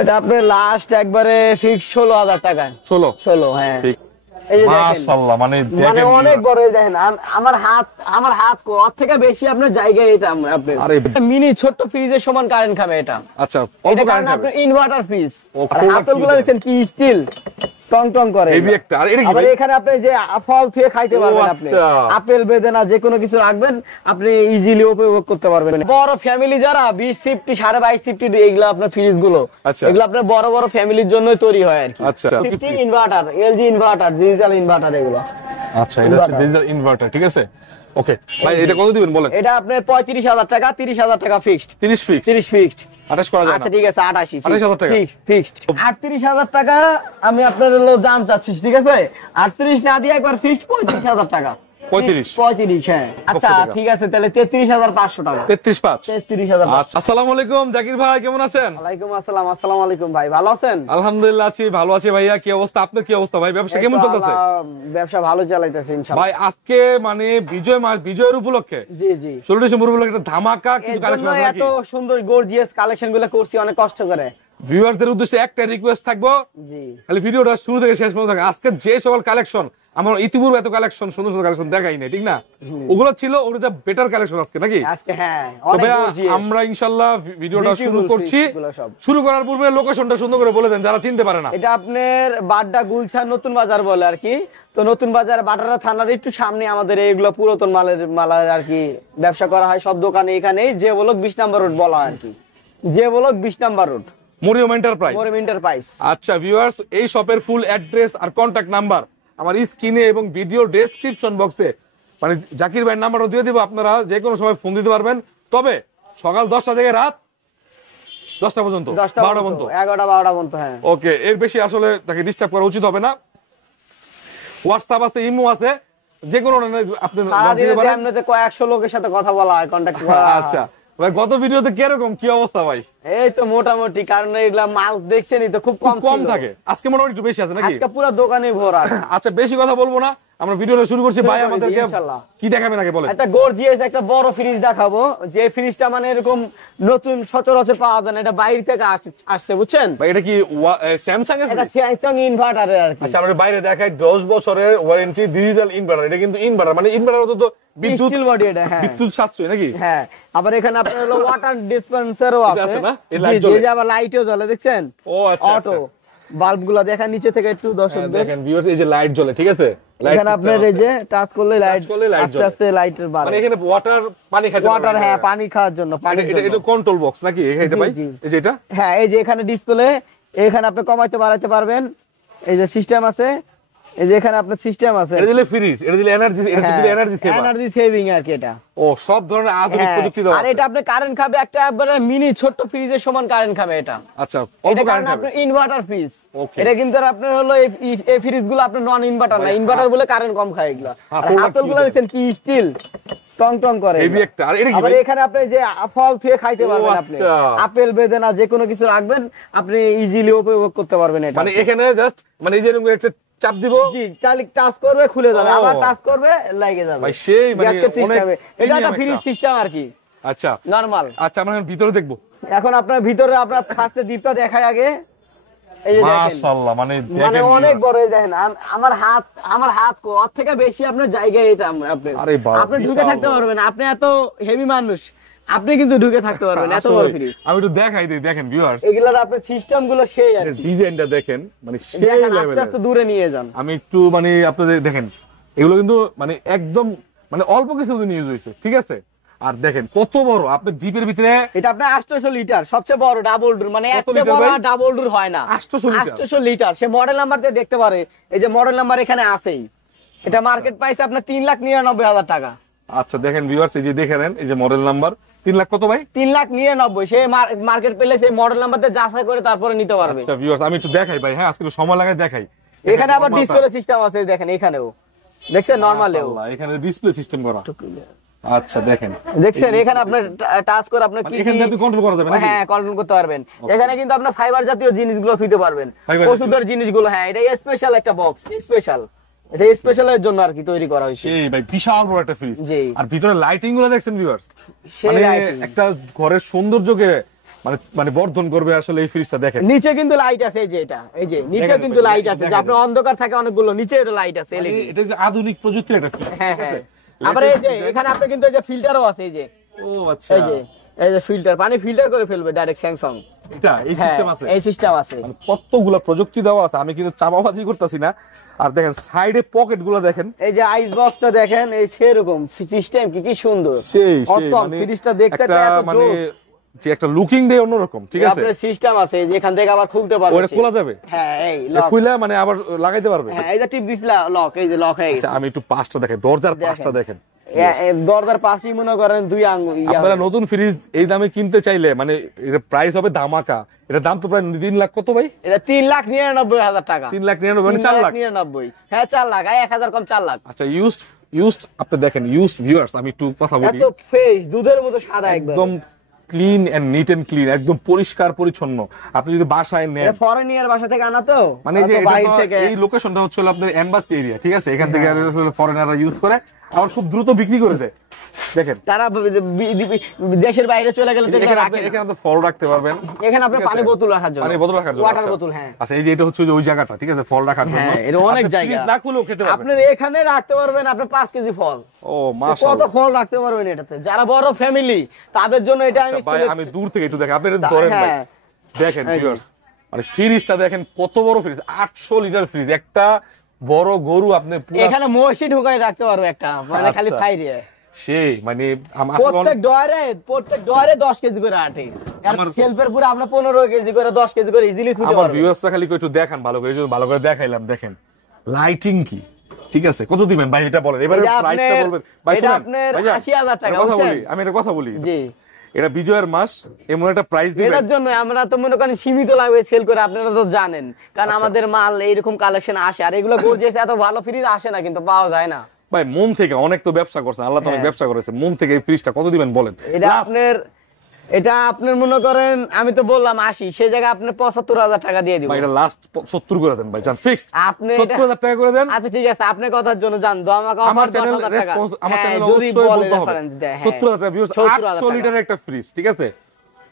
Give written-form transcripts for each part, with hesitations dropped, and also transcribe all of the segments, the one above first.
এটা আপনার লাস্ট একবারে ফিক্স 16000 টাকা। 16 হ্যাঁ ঠিক। মাশাআল্লাহ মানে অনেক বড়। দেখেন আমার হাত ওর থেকে বেশি আপনার জায়গা। এটা আপনার মিনি ছোট্ট ফ্রিজের সমান কারেন্ট খাবে এটা। আচ্ছা অল্প কারেন্ট খাবে। আপনার ইনভার্টার ফ্রিজ। আর হাতলগুলো দেখেন কি স্টিল টং টং করে। হেভি একটা। আর এখানে আপনি যে ফল থুয়ে খাইতে পারবেন। আপনি আপেল বেদানা যে কোনো কিছু রাখবেন, আপনি ইজিলি উপভোগ করতে পারবেন। বড় ফ্যামিলি যারা 20 সিফটি 22.5 সিফটি এগুলো আপনার ফ্রিজ গুলো, এগুলো আপনার বড় বড় ফ্যামিলির জন্যই তৈরি হয় আর কি। আচ্ছা 50 inverter, LG inverter, digital inverter এগুলো। আচ্ছা এটা হচ্ছে ডিজিটাল ইনভার্টার, ঠিক আছে। ওকে ভাই এটা কত দিবেন বলেন? এটা আপনার 35000 টাকা, 30000 টাকা ফিক্সড। 30 ফিক্সড 28 করা যায় না? আচ্ছা ঠিক আছে 28000 টাকা ফিক্সড। 38000 টাকা আমি আপনার হলো দাম চাচ্ছি, ঠিক আছে। 38 না দিয়ে একবার ফিক্সড 35000 টাকা। 35 হ্যাঁ। আচ্ছা ঠিক আছে তাহলে 33500 টাকা। 33500। আচ্ছা আসসালামু আলাইকুম জাকির ভাই, কেমন আছেন? ওয়ালাইকুম আসসালাম। আসসালামু আলাইকুম ভাই, ভালো আছেন? আলহামদুলিল্লাহ আছি, ভালো আছি ভাইয়া। কি অবস্থা আপনার? কি অবস্থা ভাই? ব্যবসা কেমন চলতেছে? ব্যবসা ভালো চালাইতেছে ইনশাআল্লাহ। ভাই আজকে মানে বিজয়ের উপলক্ষে, জি জি 16 ডিসেম্বর উপলক্ষে একটা ধামাকা কিছু কালেকশন আছে নাকি? এত সুন্দর গর্জিয়াস কালেকশন গুলো করছি অনেক কষ্ট করে। ভিউয়ারদের উদ্দেশ্যে একটা রিকোয়েস্ট থাকবো, জি খালি ভিডিওটা শুরু থেকে শেষ পর্যন্ত থাকে। আজকে যে সকল কালেকশন আমার ইতিপূর্বে এত কালেকশন সুন্দর সুন্দর কালেকশন দেখাই নাই, ঠিক না? ওগুলো ছিল ওটা যা বেটার কালেকশন আজকে নাকি? আজকে হ্যাঁ অনেক গর্জিয়াস। আমরা ইনশাআল্লাহ ভিডিওটা শুরু করছি। শুরু করার পূর্বে লোকেশনটা সুন্দর করে বলে দেন যারা চিনতে পারে না। এটা আপনার বাড্ডা গুলশান নতুন বাজার বলে আর কি। তো নতুন বাজার বাটারা থানার একটু সামনে আমাদের এইগুলো পুরাতন মালের আর কি ব্যবসা করা হয়। সব দোকানে এখানেই যে ব্লক 20 নাম্বার রোড বলা হয় আর কি। যে block 20 number road, Mariam enterprise. আচ্ছা ভিউয়ার্স, এই শপের ফুল অ্যাড্রেস আর কন্টাক্ট নাম্বার আমার স্ক্রিনে এবং ভিডিও ডেসক্রিপশন বক্সে মানে জাকির ভাইয়ের নাম্বারটা দিয়ে দিব। আপনারা যে কোনো সময় ফোন দিতে পারবেন। তবে সকাল 10টা থেকে রাত 10টা পর্যন্ত, 12টা পর্যন্ত, 11টা 12টা পর্যন্ত। হ্যাঁ ওকে, এর বেশি আসলে তাকে ডিস্টার্ব করা উচিত হবে না। হোয়াটসঅ্যাপ আছে, ইমো আছে, যে কোনো আপনি কয়েকশো লোকের সাথে কথা বলা হয়, কন্টাক্ট করা। আচ্ছা ভাই গত ভিডিওতে কিরকম কি অবস্থা ভাই? এই তো মোটামুটি, কারণ এগুলা মাল দেখছেনই তো খুব কম থাকে। আজকে মোটামুটি একটু বেশি আছে নাকি? আজকে পুরো দোকানে ভরা। আচ্ছা বেশি কথা বলবো না, আমরা ভিডিওটা শুরু করছি। ভাই আমাদেরকে কি দেখাবেন আগে বলেন? একটা গর্জিয়াস একটা বড় ফ্রিজ দেখাবো, যে ফ্রিজটা মানে এরকম নতুন সচরাচর পাওয়া যায় না। এটা বাইরে থেকে আসছে বুঝছেন ভাই। এটা কি স্যামসাং এর? এটা স্যামসাং ইনভার্টারের আর কি। আচ্ছা আমরা বাইরে দেখাই 10 বছরের ওয়ারেন্টি ডিজিটাল ইনভার্টার। এটা কিন্তু ইনভার্টার মানে ইনভার্টার তো বিদ্যুৎ বডি এটা। হ্যাঁ বিদ্যুৎ সাশ্রয় নাকি? হ্যাঁ আবার এখানে আপনার হলো ওয়াটার ডিসপেন্সারও আছে না? যে আবার লাইটও জ্বলে দেখছেন। ও আচ্ছা অটো বাল্বগুলো দেখেন নিচে থেকে একটু দর্শক দেখেন ভিউয়ার্স, এই যে লাইট জ্বলে, ঠিক আছে। এখানে আপনার এই যে টাচ করলে লাইট আস্তে আস্তে লাইটের বাড়ে। মানে এখানে ওয়াটার পানি খাওয়ার জন্য। ওয়াটার হ্যাঁ পানি খাওয়ার জন্য। এটা কন্ট্রোল বক্স নাকি এটা ভাই? এই যে এটা হ্যাঁ এই যে এখানে ডিসপ্লে, এখানে আপনি কমাইতে বাড়াইতে পারবেন। এই যে সিস্টেম আছে, এই যে এখানে আপনার সিস্টেম আছে। এটা দিলে ফ্রিজ, এটা দিলে এনার্জি, এটা দিলে এনার্জি সেভিং আর কি এটা। ও সব ধরনের আধুনিক প্রযুক্তি দাও। আর এটা আপনি কারেন্ট খাবে একটা একবারে মিনি ছোট্ট ফ্রিজের সমান কারেন্ট খাবে এটা। আচ্ছা অল্প কারেন্ট খাবে। আপনার ইনভার্টার ফ্রিজ। এটা কিন্তু আপনার হলো এই ফ্রিজগুলো আপনার নন ইনভার্টার না। ইনভার্টার বলে কারেন্ট কম খায় এগুলা। আর হাতলগুলো দেখেন কি স্টিল টং টং করে। হেভি একটা। আর এখানে আপনি যে ফল থুয়ে খাইতে পারবেন। আপনি আপেল বেদানা যে কোনো কিছু রাখবেন, আপনি ইজিলি উপভোগ করতে পারবেন এটা। মানে এখানে জাস্ট মানে এই যে একটা চাপ দিব, জি টাচ করবে খুলে যাবে, আবার টাচ করবে লাগে যাবে। ভাই সেই মানে এটা একটা ফ্রিজ সিস্টেম আর কি। আচ্ছা নরমাল। আচ্ছা আমরা ভিতরে দেখব। এখন আপনার ভিতরে আপনার ফার্স্টে ডিপটা দেখাই আগে। এই যে দেখেন মাশাআল্লাহ মানে অনেক বড়। এই দেখেন আমার হাত ওর থেকে বেশি আপনার জায়গা এটা। আপনি ঢুকে থাকতে পারবেন। আপনি এত হেভি মানুষ, আপনি কিন্তু ঢুকে থাকতে পারবেন এত বড় ফ্রিজ। আমি একটু দেখাই দিই, দেখেন ভিউয়ার্স এগুলার আপনার সিস্টেম গুলো সেই আর ডিজাইনটা দেখেন, মানে সেই লেভেলের। আস্তে আস্তে দূরে নিয়ে যান। আমি একটু মানে আপনাদের দেখেন, এগুলো কিন্তু মানে একদম মানে অল্প কিছু ইউজ হইছে, ঠিক আছে। আর দেখেন কত বড় আপনার জিপের ভিতরে। এটা আপনার 800 লিটার সবচেয়ে বড় ডাবল ডোর, মানে একটা বড় ডাবল ডোর হয় না। 800 লিটার। সে মডেল নাম্বার দিয়ে দেখতে পারে, এই যে মডেল নাম্বার এখানে আছেই। এটা মার্কেট প্রাইস আপনার 3,99,000 টাকা। আচ্ছা দেখেন ভিউয়ার্স, এই যে দেখে নেন, এই যে মডেল নাম্বার 3 লাখ কত ভাই? 3,99,000। সে মার্কেট পেলে সেই মডেল নাম্বারটা যাচাই করে তারপরে নিতে পারবে। আচ্ছা ভিউয়ার্স আমি একটু দেখাই ভাই। হ্যাঁ আজকে সময় লাগাই দেখাই। এখানে আবার ডিসপ্লে সিস্টেম আছে দেখেন, এখানেও দেখছেন নরমালেও এখানে ডিসপ্লে সিস্টেম করা। আচ্ছা দেখেন এখানে আপনার টাচ করে আপনার কি এখানে আপনি কন্ট্রোল করা যাবে না? হ্যাঁ কন্ট্রোল করতে পারবেন। এখানে কিন্তু আপনার ফাইবার জাতীয় জিনিসগুলো থুইতে পারবেন, ওষুধের জিনিসগুলো। হ্যাঁ এটা স্পেশাল একটা বক্স, স্পেশাল। এটা স্পেশালের জন্য আর কি তৈরি করা হয়েছে। এই ভাই বিশাল বড় একটা ফ্রিজ। আর ভিতরে লাইটিং গুলো দেখছেন ভিউয়ার্স, মানে একটা ঘরের সৌন্দর্যকে মানে মানে বর্ধন করবে আসলে এই ফ্রিজটা। দেখেন নিচে কিন্তু লাইট আছে, এই যে এটা, এই যে নিচে কিন্তু লাইট আছে, যে আপনার অন্ধকার থাকে অনেকগুলো, নিচে এটা লাইট আছে এলইডি। এটা কিন্তু আধুনিক প্রযুক্তির একটা ফ্রিজ। হ্যাঁ হ্যাঁ। আবার এই যে এখানে আপনি কিন্তু এই যে ফিল্টারও আছে, এই যে ও আচ্ছা, এই যে ফিল্টার, পানি ফিল্টার করে ফেলবে ডাইরেক্ট স্যামসাং। এটা এই সিস্টেম আছে, এই সিস্টেম আছে। মানে কতগুলো প্রযুক্তি দেওয়া আছে, আমি কিন্তু চাপাবাজি করতেছি না। আর দেখেন সাইডে পকেট গুলো দেখেন, এই যে আইস বক্সটা দেখেন, এই সেরকম সিস্টেম কি সুন্দর, সেই মানে ফ্রিজটা দেখতে একটা মানে যে একটা লুকিং দেয় অন্যরকম। ঠিক আছে, আপনার সিস্টেম আছে যে এখান থেকে আবার খুলতে পারবে, ওটা খোলা যাবে। হ্যাঁ, এই লক খুলে মানে আবার লাগাইতে পারবে। হ্যাঁ, এই যে টিপ দিছলা লক, এই যে লক হয়ে গেছে। আচ্ছা, আমি একটু পাঁচটা দেখেন, দরজার পাঁচটা দেখেন, দরজার পাশেই মনে করেন 2 আঙ্গুল। আপনারা নতুন ফ্রিজ এই দামে কিনতে চাইলে মানে এটা প্রাইস হবে ধামাকা। এটা দাম তো প্রায় 3 লাখ কত ভাই? এটা 3,99,000 টাকা। 3,99,000 মানে 4 লাখ। 3,99,000, হ্যাঁ 4 লাখ, 1000 কম 4 লাখ। আচ্ছা, ইউজড আপনি দেখেন, ইউজড ভিউয়ার্স, আমি একটু কথা বলি, এত ফ্রেশ, দুধের মতো সাদা, একদম clean and neat and clean, একদম পরিষ্কার পরিচ্ছন্ন। আপনি যদি বাসায় নেন, এটা ফরেনিয়ার বাসা থেকে আনা তো, মানে যে এই লোকেশনটা হচ্ছে আপনাদের এমবাসি এরিয়া, ঠিক আছে, এখান থেকে ফরেনাররা ইউজ করে আর খুব দ্রুত বিক্রি করে দেয়। দেখেন, তারা দেশের বাইরে চলে গেলে তো এখানে আপনি ফল রাখতে পারবেন, এখানে আপনি পানি বোতল রাখার জন্য, পানি বোতল রাখার জন্য, ওয়াটার বোতল। হ্যাঁ, আচ্ছা, এই যে এটা হচ্ছে ওই জায়গাটা, ঠিক আছে, ফল রাখার জন্য। হ্যাঁ, এটা অনেক জায়গা, না খুলেও খেতে পারবেন। আপনি এখানে রাখতে পারবেন আপনি 5 কেজি ফল। ও মাশাআল্লাহ, কত ফল রাখতে পারবেন এটাতে, যারা বড় ফ্যামিলি তাদের জন্য এটা। আমি দূর থেকে একটু দেখেন, আপনি ধরেন ভাই, দেখেন ভিউয়ার্স, মানে ফ্রিজটা দেখেন কত বড় ফ্রিজ, 800 লিটার ফ্রিজ, একটা বড় গরু আপনি এখানে মহিষী ঢুকাই রাখতে পারবে একটা, মানে খালি ফাইরে সেই, মানে প্রত্যেক ডয়ারে 10 কেজি করে আটে, আর সেলফের পুরো আমরা 15 কেজি করে 10 কেজি করে ইজিলি তুলতে পারবো। আমার ভিউয়ার্সরা খালি একটু দেখান ভালো করে, ভালো করে দেখাইলাম। দেখেন লাইটিং কি, ঠিক আছে, কত দিবেন ভাই এটা বলেন, এবারে প্রাইসটা বলবেন ভাই। এটা আপনার 80,000 টাকা। আমি একটা কথা বলি, জি, এটা বিজয়ের মাস, এমন একটা প্রাইস দিবেন, এটার জন্য আমরা তো মনে করেন সীমিত লাগবে সেল করে, আপনারা তো জানেন, কারণ আমাদের মাল এইরকম কালেকশন আসে, আর এগুলো গর্জিয়াস এত ভালো ফ্রিজ আসে না, কিন্তু পাওয়া যায় না ভাই। মন থেকে অনেক তো ব্যবসা করছেন, আল্লাহ তো অনেক ব্যবসা করেছে, মন থেকে এই ফ্রিজটা কত দিবেন বলেন? এটা আপনার মনে করেন, আমি তো বললাম 80, সেই জায়গায় আপনি 75,000 টাকা দিয়ে দিব ভাই। এটা লাস্ট 70 করে দেন ভাই, জান ফিক্সড, আপনি 70,000 টাকা করে দেন। আচ্ছা ঠিক আছে, আপনার কথার জন্য জান দো, আমাকে আমার চ্যানেল রেসপন্স, আমার চ্যানেল অবশ্যই বলতে হবে 70,000 টাকা ভিউয়ার্স, 800 লিটারের একটা ফ্রিজ, ঠিক আছে,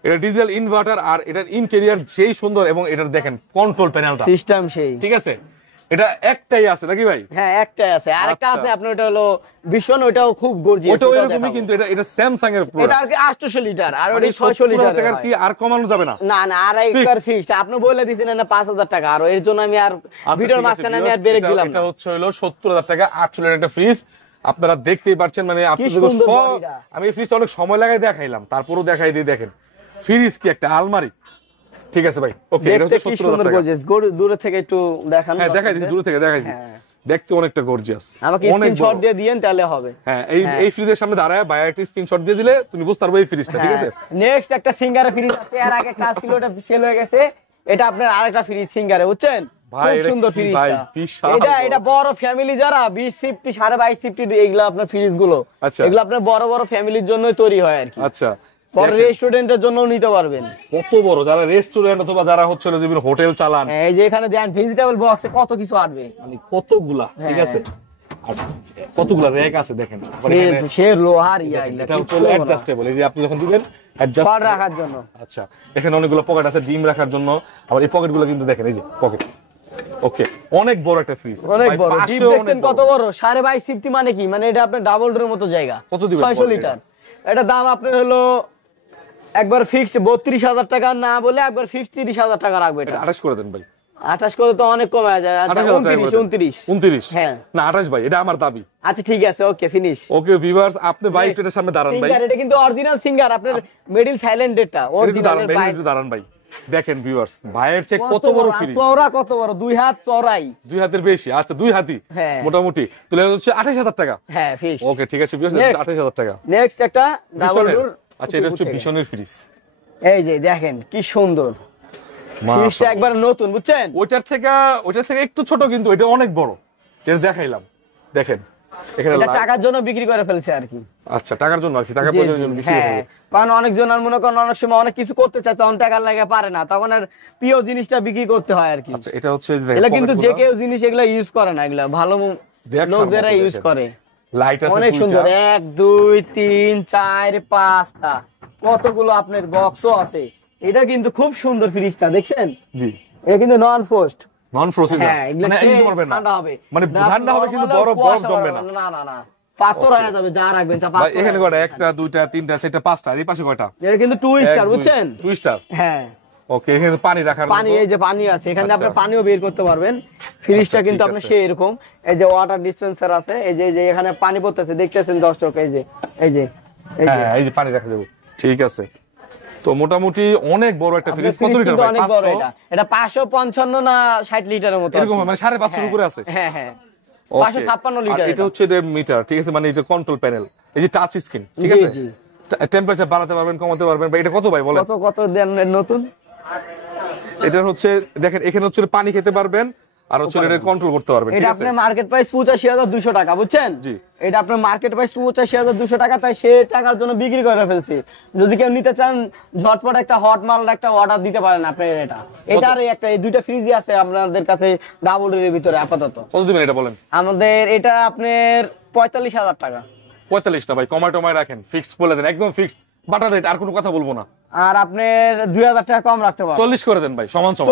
এটা ডিজেল ইনভার্টার, আর এটার ইন্টেরিয়র যেই সুন্দর, এবং এটার দেখেন কন্ট্রোল প্যানেলটা সিস্টেম সেই, ঠিক আছে। এটা একটাই আছে নাকি ভাই? হ্যাঁ, একটাই আছে, আরেকটা আছে আপনার, ওটা হলো ভীষণ, ওটাও খুব গর্জিয়াস, ওটা এরকমই, কিন্তু এটা স্যামসাং এর প্রোডাক্ট, এটা আর কি 800 লিটার, আর ওটা 600 লিটার টাকার কি আর কমানো যাবে না? না না, আর একবার ফিক্সড আপনি বলে দিছেন না 5,000 টাকা, আর এর জন্য আমি আর ভিডিওর মাঝখানে আমি আর ব্রেক দিলাম না। এটা হচ্ছে হলো 70,000 টাকা 800 লিটার একটা ফ্রিজ, আপনারা দেখতেই পাচ্ছেন, মানে আপনাদের আমি এই ফ্রিজটা অনেক সময় লাগাই দেখাইলাম, তারপরও দেখাই দিই। দেখেন ফ্রিজ কি একটা আলমারি, ঠিক আছে ভাই। ওকে, এটা হচ্ছে 70,000 টাকা। দূরে থেকে একটু দেখান। হ্যাঁ, দেখাই দিই, দূরে থেকে দেখাই দিই, দেখতে অনেকটা গর্জিয়াস। আমাকে স্ক্রিনশট দিয়ে দিয়েন তাহলে হবে। হ্যাঁ, এই ফ্রিজের সামনে দাঁড়ায় ভাই একটা স্ক্রিনশট দিয়ে দিলে তুমি বুঝতে পারবে এই ফ্রিজটা, ঠিক আছে। নেক্সট একটা সিঙ্গারে ফ্রিজ আছে, এর আগে ক্লাস ছিল, ওটা সেল হয়ে গেছে, এটা আপনার আরেকটা ফ্রিজ সিঙ্গারে, বুঝছেন, খুব সুন্দর ফ্রিজটা। এটা বড় ফ্যামিলি যারা 20 সিফটি 22.5 সিফটি এগুলো আপনার ফ্রিজ গুলো, এগুলো আপনার বড় বড় ফ্যামিলির জন্যই তৈরি হয় আর কি। আচ্ছা, বড় রেস্টুরেন্টের জন্য নিতে পারবেন, কত বড়, যারা রেস্টুরেন্ট অথবা যারা হচ্ছে বিভিন্ন হোটেল চালান, এই যে এখানে দেন ভেজিটেবল বক্সে কত কিছু আসবে, মানে কতগুলা, ঠিক আছে, আর কতগুলা র‍্যাক আছে দেখেন, সে লোহার এটা হচ্ছে অ্যাডজাস্টেবল, এই যে আপনি যখন দিবেন অ্যাডজাস্ট রাখার জন্য। আচ্ছা, এখানে অনেকগুলো পকেট আছে ডিম রাখার জন্য, আবার এই পকেটগুলো কিন্তু দেখেন, এই যে পকেট। ওকে, অনেক বড় একটা ফ্রিজ, অনেক বড়। ডিপ দেখছেন কত বড়, 22.5 সিফটি, মানে কি, মানে এটা আপনার ডাবল ডোরের মতো জায়গা। কত দিবেন? 600 লিটার। এটা দাম আপনার হলো একবার ফিক্সড 32,000 টাকা, না বলে একবার ফিক্সড 30,000 টাকা রাখবে। এটা 28 করে দেন ভাই। 28 করে তো অনেক কমে যায়। আচ্ছা 29। হ্যাঁ না, 28 ভাই, এটা আমার দাবি। আচ্ছা ঠিক আছে, ওকে ফিনিশ। ওকে ভিউয়ার্স, আপনি ভাই এটার সামনে দাঁড়ান ভাই, এটা কিন্তু অরিজিনাল সিঙ্গার, আপনার মেডেল থাইল্যান্ডেরটা অরিজিনাল। দাঁড়ান ভাই, দেখেন ভিউয়ার্স, ভাইয়ের চেয়ে কত বড় ফ্রিজ, কত বড়, 2 হাত চওড়াই, 2 হাতের বেশি। আচ্ছা, 2 হাতই মোটামুটি, তাহলে হচ্ছে 28,000 টাকা। হ্যাঁ ফিক্সড। ওকে ঠিক আছে ভিউয়ার্স, 28,000 টাকা। নেক্সট একটা ডাবল ডোর। আচ্ছা, এটা হচ্ছে ভীষণের ফ্রিজ, এই যে দেখেন কি সুন্দর ফ্রিজটা, একবার নতুন, বুঝছেন। ওইটার থেকে একটু ছোট, কিন্তু এটা অনেক বড়, যেটা দেখাইলাম। দেখেন এখানে এটা টাকার জন্য বিক্রি করে ফেলছে আর কি। আচ্ছা, টাকার জন্য আর কি, টাকা প্রয়োজনের জন্য বিক্রি করে। কারণ অনেকজন আর মনে করেন অনেক সময় অনেক কিছু করতে চায়, তখন টাকার লাগে পারে না, তখন আর প্রিয় জিনিসটা বিক্রি করতে হয় আর কি। আচ্ছা, এটা হচ্ছে এগুলা কিন্তু যে কেউ জিনিস এগুলা ইউজ করে না, এগুলা ভালো লোকদেরা ইউজ করে। লাইট আছে অনেক সুন্দর, 1 2 3 4 5টা, কতগুলো আপনার বক্সও আছে, এটা কিন্তু খুব সুন্দর ফ্রিজটা দেখছেন? জি, এটা কিন্তু নন ফ্রোস্ট। নন ফ্রোজেন, মানে একদম পারবে না, ঠান্ডা হবে, মানে ঠান্ডা হবে কিন্তু বরফ জমবে না। না না না, পাথর হয়ে যাবে যা রাখবেন তা ভাই পাথর। এখানে কয়টা? একটা, দুইটা, তিনটা, চারটা, পাঁচটা, এই পাশে কয়টা? এটা কিন্তু টু স্টার, বুঝছেন? টু স্টার, হ্যাঁ। ওকে, এখানে পানি রাখার পানি, এই যে পানি আছে এখানে, আচ্ছা। আপনি পানিও বের করতে পারবেন। ফ্রিজটা আচ্ছা, কিন্তু ঠিক আপনার আছে। সেই এরকম, এই যে ওয়াটার ডিসপেন্সার আছে, এই যে এখানে পানি পড়তেছে দেখতেছেন দর্শক, এই যে এই যে এই যে হ্যাঁ, এই যে পানি রাখা যাবে, ঠিক আছে। তো মোটামুটি অনেক বড় একটা ফ্রিজ। কত লিটার ভাই? অনেক বড় 500? এটা 555 না 60 লিটারের মতো এরকম, মানে 550 উপরে আছে। হ্যাঁ হ্যাঁ, Okay. 556 লিটার। এটা হচ্ছে মিটার, ঠিক আছে, মানে এটা কন্ট্রোল প্যানেল, এই যে টাচ স্ক্রিন, ঠিক জি, আছে। জি। টেম্পারেচার বাড়াতে পারবেন, কমাতে পারবেন। ভাই এটা কত ভাই বলেন? কত কত দেন নতুন? এটা হচ্ছে দেখেন, এখানে হচ্ছে পানি খেতে পারবেন, আর হচ্ছে এটা কন্ট্রোল করতে পারবেন, এটা ঠিক আছে। আপনার মার্কেট প্রাইস 85,200 টাকা, বুঝছেন? জি। এটা আপনার মার্কেট প্রাইস 85,200 টাকা, তাই সে টাকার জন্য বিক্রি করে ফেলছি। যদি কেউ নিতে চান ঝটপট একটা হট মাল একটা অর্ডার দিতে পারেন আপনি। এটার একটা, এই দুইটা ফ্রিজই আছে আপনাদের কাছে ডাবল এর ভিতরে আপাতত। কত দিবেন এটা বলেন? আমাদের এটা আপনার 45,000 টাকা। 45টা ভাই, কমায় টমায় রাখেন, ফিক্সড বলে দেন, একদম ফিক্সড বাটার রেট, আর কোনো কথা বলবো না। আর আপনার 2,000 টাকা কম রাখতে পারবেন। 40 করে দেন ভাই, সমান সমান।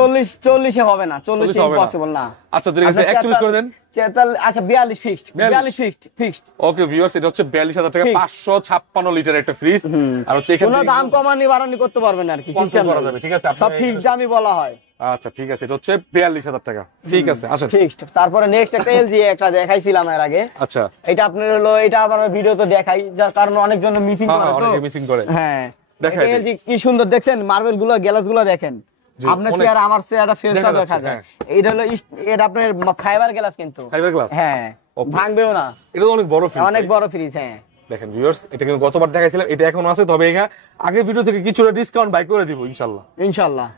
40 হবে না, 40 হবে না। ইম্পসিবল না। আচ্ছা ঠিক আছে, 41 করে দেন। আচ্ছা 42 ফিক্সড, 42 ফিক্সড। ওকে ভিউয়ার্স, এটা হচ্ছে 42,000 টাকা, 556 লিটার একটা ফ্রিজ। আর হচ্ছে এখানে কোনো দাম কমানি বাড়ানি করতে পারবেন আর কি, সিস্টেম করা যাবে, ঠিক আছে। সব ফিক্সড দামই বলা হয়। আচ্ছা ঠিক আছে, এটা হচ্ছে 42,000 টাকা, ঠিক আছে, আসেন। ফিক্সড। তারপরে নেক্সট একটা এলজি একটা দেখাইছিলাম এর আগে। আচ্ছা, এটা আপনার হলো, এটা আবার ভিডিওতে দেখাই, যার কারণে অনেকজন মিসিং করে তো। অনেকে মিসিং করে। হ্যাঁ, দেখাই দিই। এলজি কি সুন্দর দেখছেন, মার্বেল গুলো, গ্লাস গুলো দেখেন। জি, আপনার অনেক চেয়ার আমার চেয়ারটা ফেসটা দেখা দেখা যাচ্ছে, যায়। হ্যাঁ। এটা হলো এটা আপনার ফাইবার গ্লাস কিন্তু। ফাইবার গ্লাস, হ্যাঁ, Okay. ভাঙবেও না। এটা তো অনেক বড় ফ্রিজ, অনেক বড় ফ্রিজ। হ্যাঁ, দেখেন ভিউয়ার্স, এটা কিন্তু গতবার দেখাইছিলাম, এটা এখনো আছে, তবে এখানে আগের ভিডিও থেকে কিছুটা ডিসকাউন্ট বাই করে দিব ইনশাআল্লাহ। ইনশাআল্লাহ।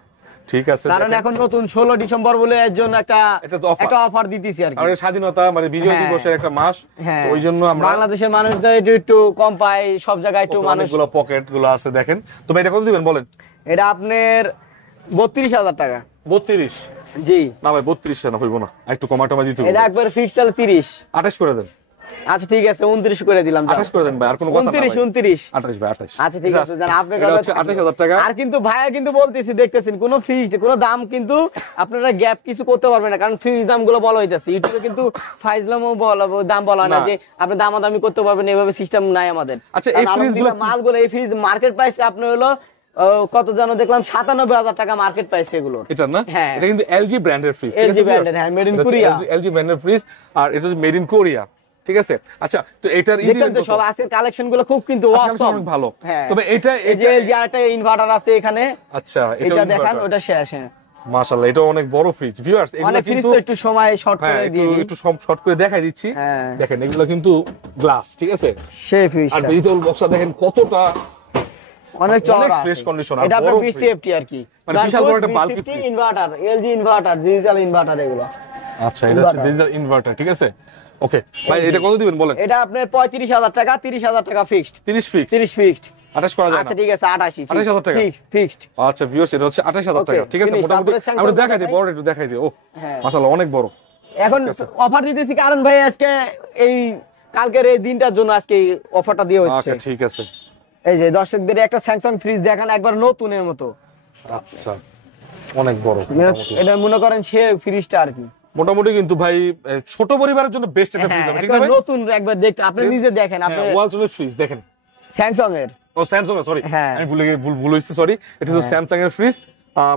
ঠিক আছে, কারণ এখন নতুন 16 ডিসেম্বর বলে এর জন্য একটা এটা তো offer। অফার দিতেছি আর কি। আমাদের স্বাধীনতা মানে বিজয় হ্যাঁ। দিবসের একটা মাস, হ্যাঁ, ওই জন্য আমরা বাংলাদেশের মানুষদের একটু কম পায়, সব জায়গায় একটু মানুষ। অনেকগুলো পকেট গুলো আছে দেখেন। তো ভাই এটা কত দিবেন বলেন? এটা আপনার 32,000 টাকা। 32? জি। না ভাই 32 না হইব না, একটু কমা টমা দিতে হবে। এটা একবার ফিক্স তাহলে 30। 28 করে দেন। আচ্ছা ঠিক আছে, 29 করে দিলাম। 28 করে দেন ভাই, আর কোনো কথা না ভাই। 29। 28 ভাই, 28। আচ্ছা ঠিক আছে, জান আপনি এটা হচ্ছে 28,000 টাকা। আর কিন্তু ভাইয়া কিন্তু বলতেছি, দেখতেছেন কোনো ফিক্সড কোনো দাম কিন্তু আপনারা গ্যাপ কিছু করতে পারবেন না, কারণ ফিক্সড দামগুলো বলা হইতাছে ইউটিউবে, কিন্তু ফাইজলামও দাম বলা না যে আপনি দামাদামি করতে পারবেন, এইভাবে সিস্টেম নাই আমাদের। আচ্ছা, এই ফ্রিজগুলো মালগুলো, এই ফ্রিজ মার্কেট প্রাইস আপনার হলো কত জানো দেখলাম 97,000 টাকা মার্কেট প্রাইস এগুলো। এটা না, হ্যাঁ। এটা কিন্তু এলজি ব্র্যান্ডের ফ্রিজ, LG ব্র্যান্ডের, হ্যাঁ, মেড ইন কোরিয়া। এলজি ব্র্যান্ডের ফ্রিজ, আর এটা হচ্ছে মেড ইন কোরিয়া, ঠিক আছে। আচ্ছা, তো এটার দেখছেন তো সব আজকের কালেকশন গুলো খুব কিন্তু অসম অনেক ভালো। হ্যাঁ। তবে এটা এই যে LG আরেকটা ইনভার্টার আছে এখানে। আচ্ছা, এটা দেখান, ওটা শেষ। হ্যাঁ, মাশাআল্লাহ, এটা অনেক বড় ফ্রিজ ভিউয়ার্স। এগুলো অনেক ফ্রিজ কিন্তু তো একটু সময় শর্ট করে হ্যাঁ, দিয়ে দিই। একটু শর্ট করে দেখাই দিচ্ছি। হ্যাঁ। দেখেন এগুলো কিন্তু গ্লাস, ঠিক আছে। সেই ফ্রিজ আর ভেজিটেবল বক্সটা দেখেন কতটা অনেক চওড়া, ফ্রেশ কন্ডিশন, আর এটা বড় আপনার বিসিএফটি আর কি, মানে বিশাল বড় একটা bulky fridge. Inverter, LG inverter, digital inverter এগুলো। আচ্ছা, এটা হচ্ছে ডিজিটাল ইনভার্টার, ঠিক আছে। ওকে ভাই, এটা কত দিবেন বলেন? এটা আপনার 35,000 টাকা, 30,000 টাকা ফিক্সড। 30 fix, 30 fixed. 28 করা যায় না? আচ্ছা ঠিক আছে, 28 28,000 টাকা ফিক্সড। আচ্ছা ভিউয়ার্স, এটা হচ্ছে 28,000 টাকা, ঠিক আছে। finish। মোটামুটি তারপরে Samsung আমরা দেখাই দিই, দেখাই। বড় একটু দেখাই দিই। ও হ্যাঁ। মাশাআল্লাহ, অনেক বড়। এখন অফার দিতেছি কারণ ভাই আজকে এই কালকের এই দিনটার জন্য আজকে এই অফারটা দিয়ে হচ্ছে। আচ্ছা ঠিক আছে। এই যে দর্শকদের একটা স্যামসাং ফ্রিজ দেখান একবার নতুনের মতো। আচ্ছা, অনেক বড় মোটামুটি। এটা মনে করেন সে ফ্রিজটা আর কি মোটামুটি কিন্তু ভাই ছোট পরিবারের জন্য বেস্ট একটা ফ্রিজ হবে, ঠিক আছে। নতুন একবার দেখতে আপনি নিজে দেখেন, আপনি ওয়ালটনের ফ্রিজ দেখেন, স্যামসাং এর। ও স্যামসাং এর, সরি হ্যাঁ। আমি ভুল হইছে, সরি। এটা হচ্ছে স্যামসাং এর ফ্রিজ,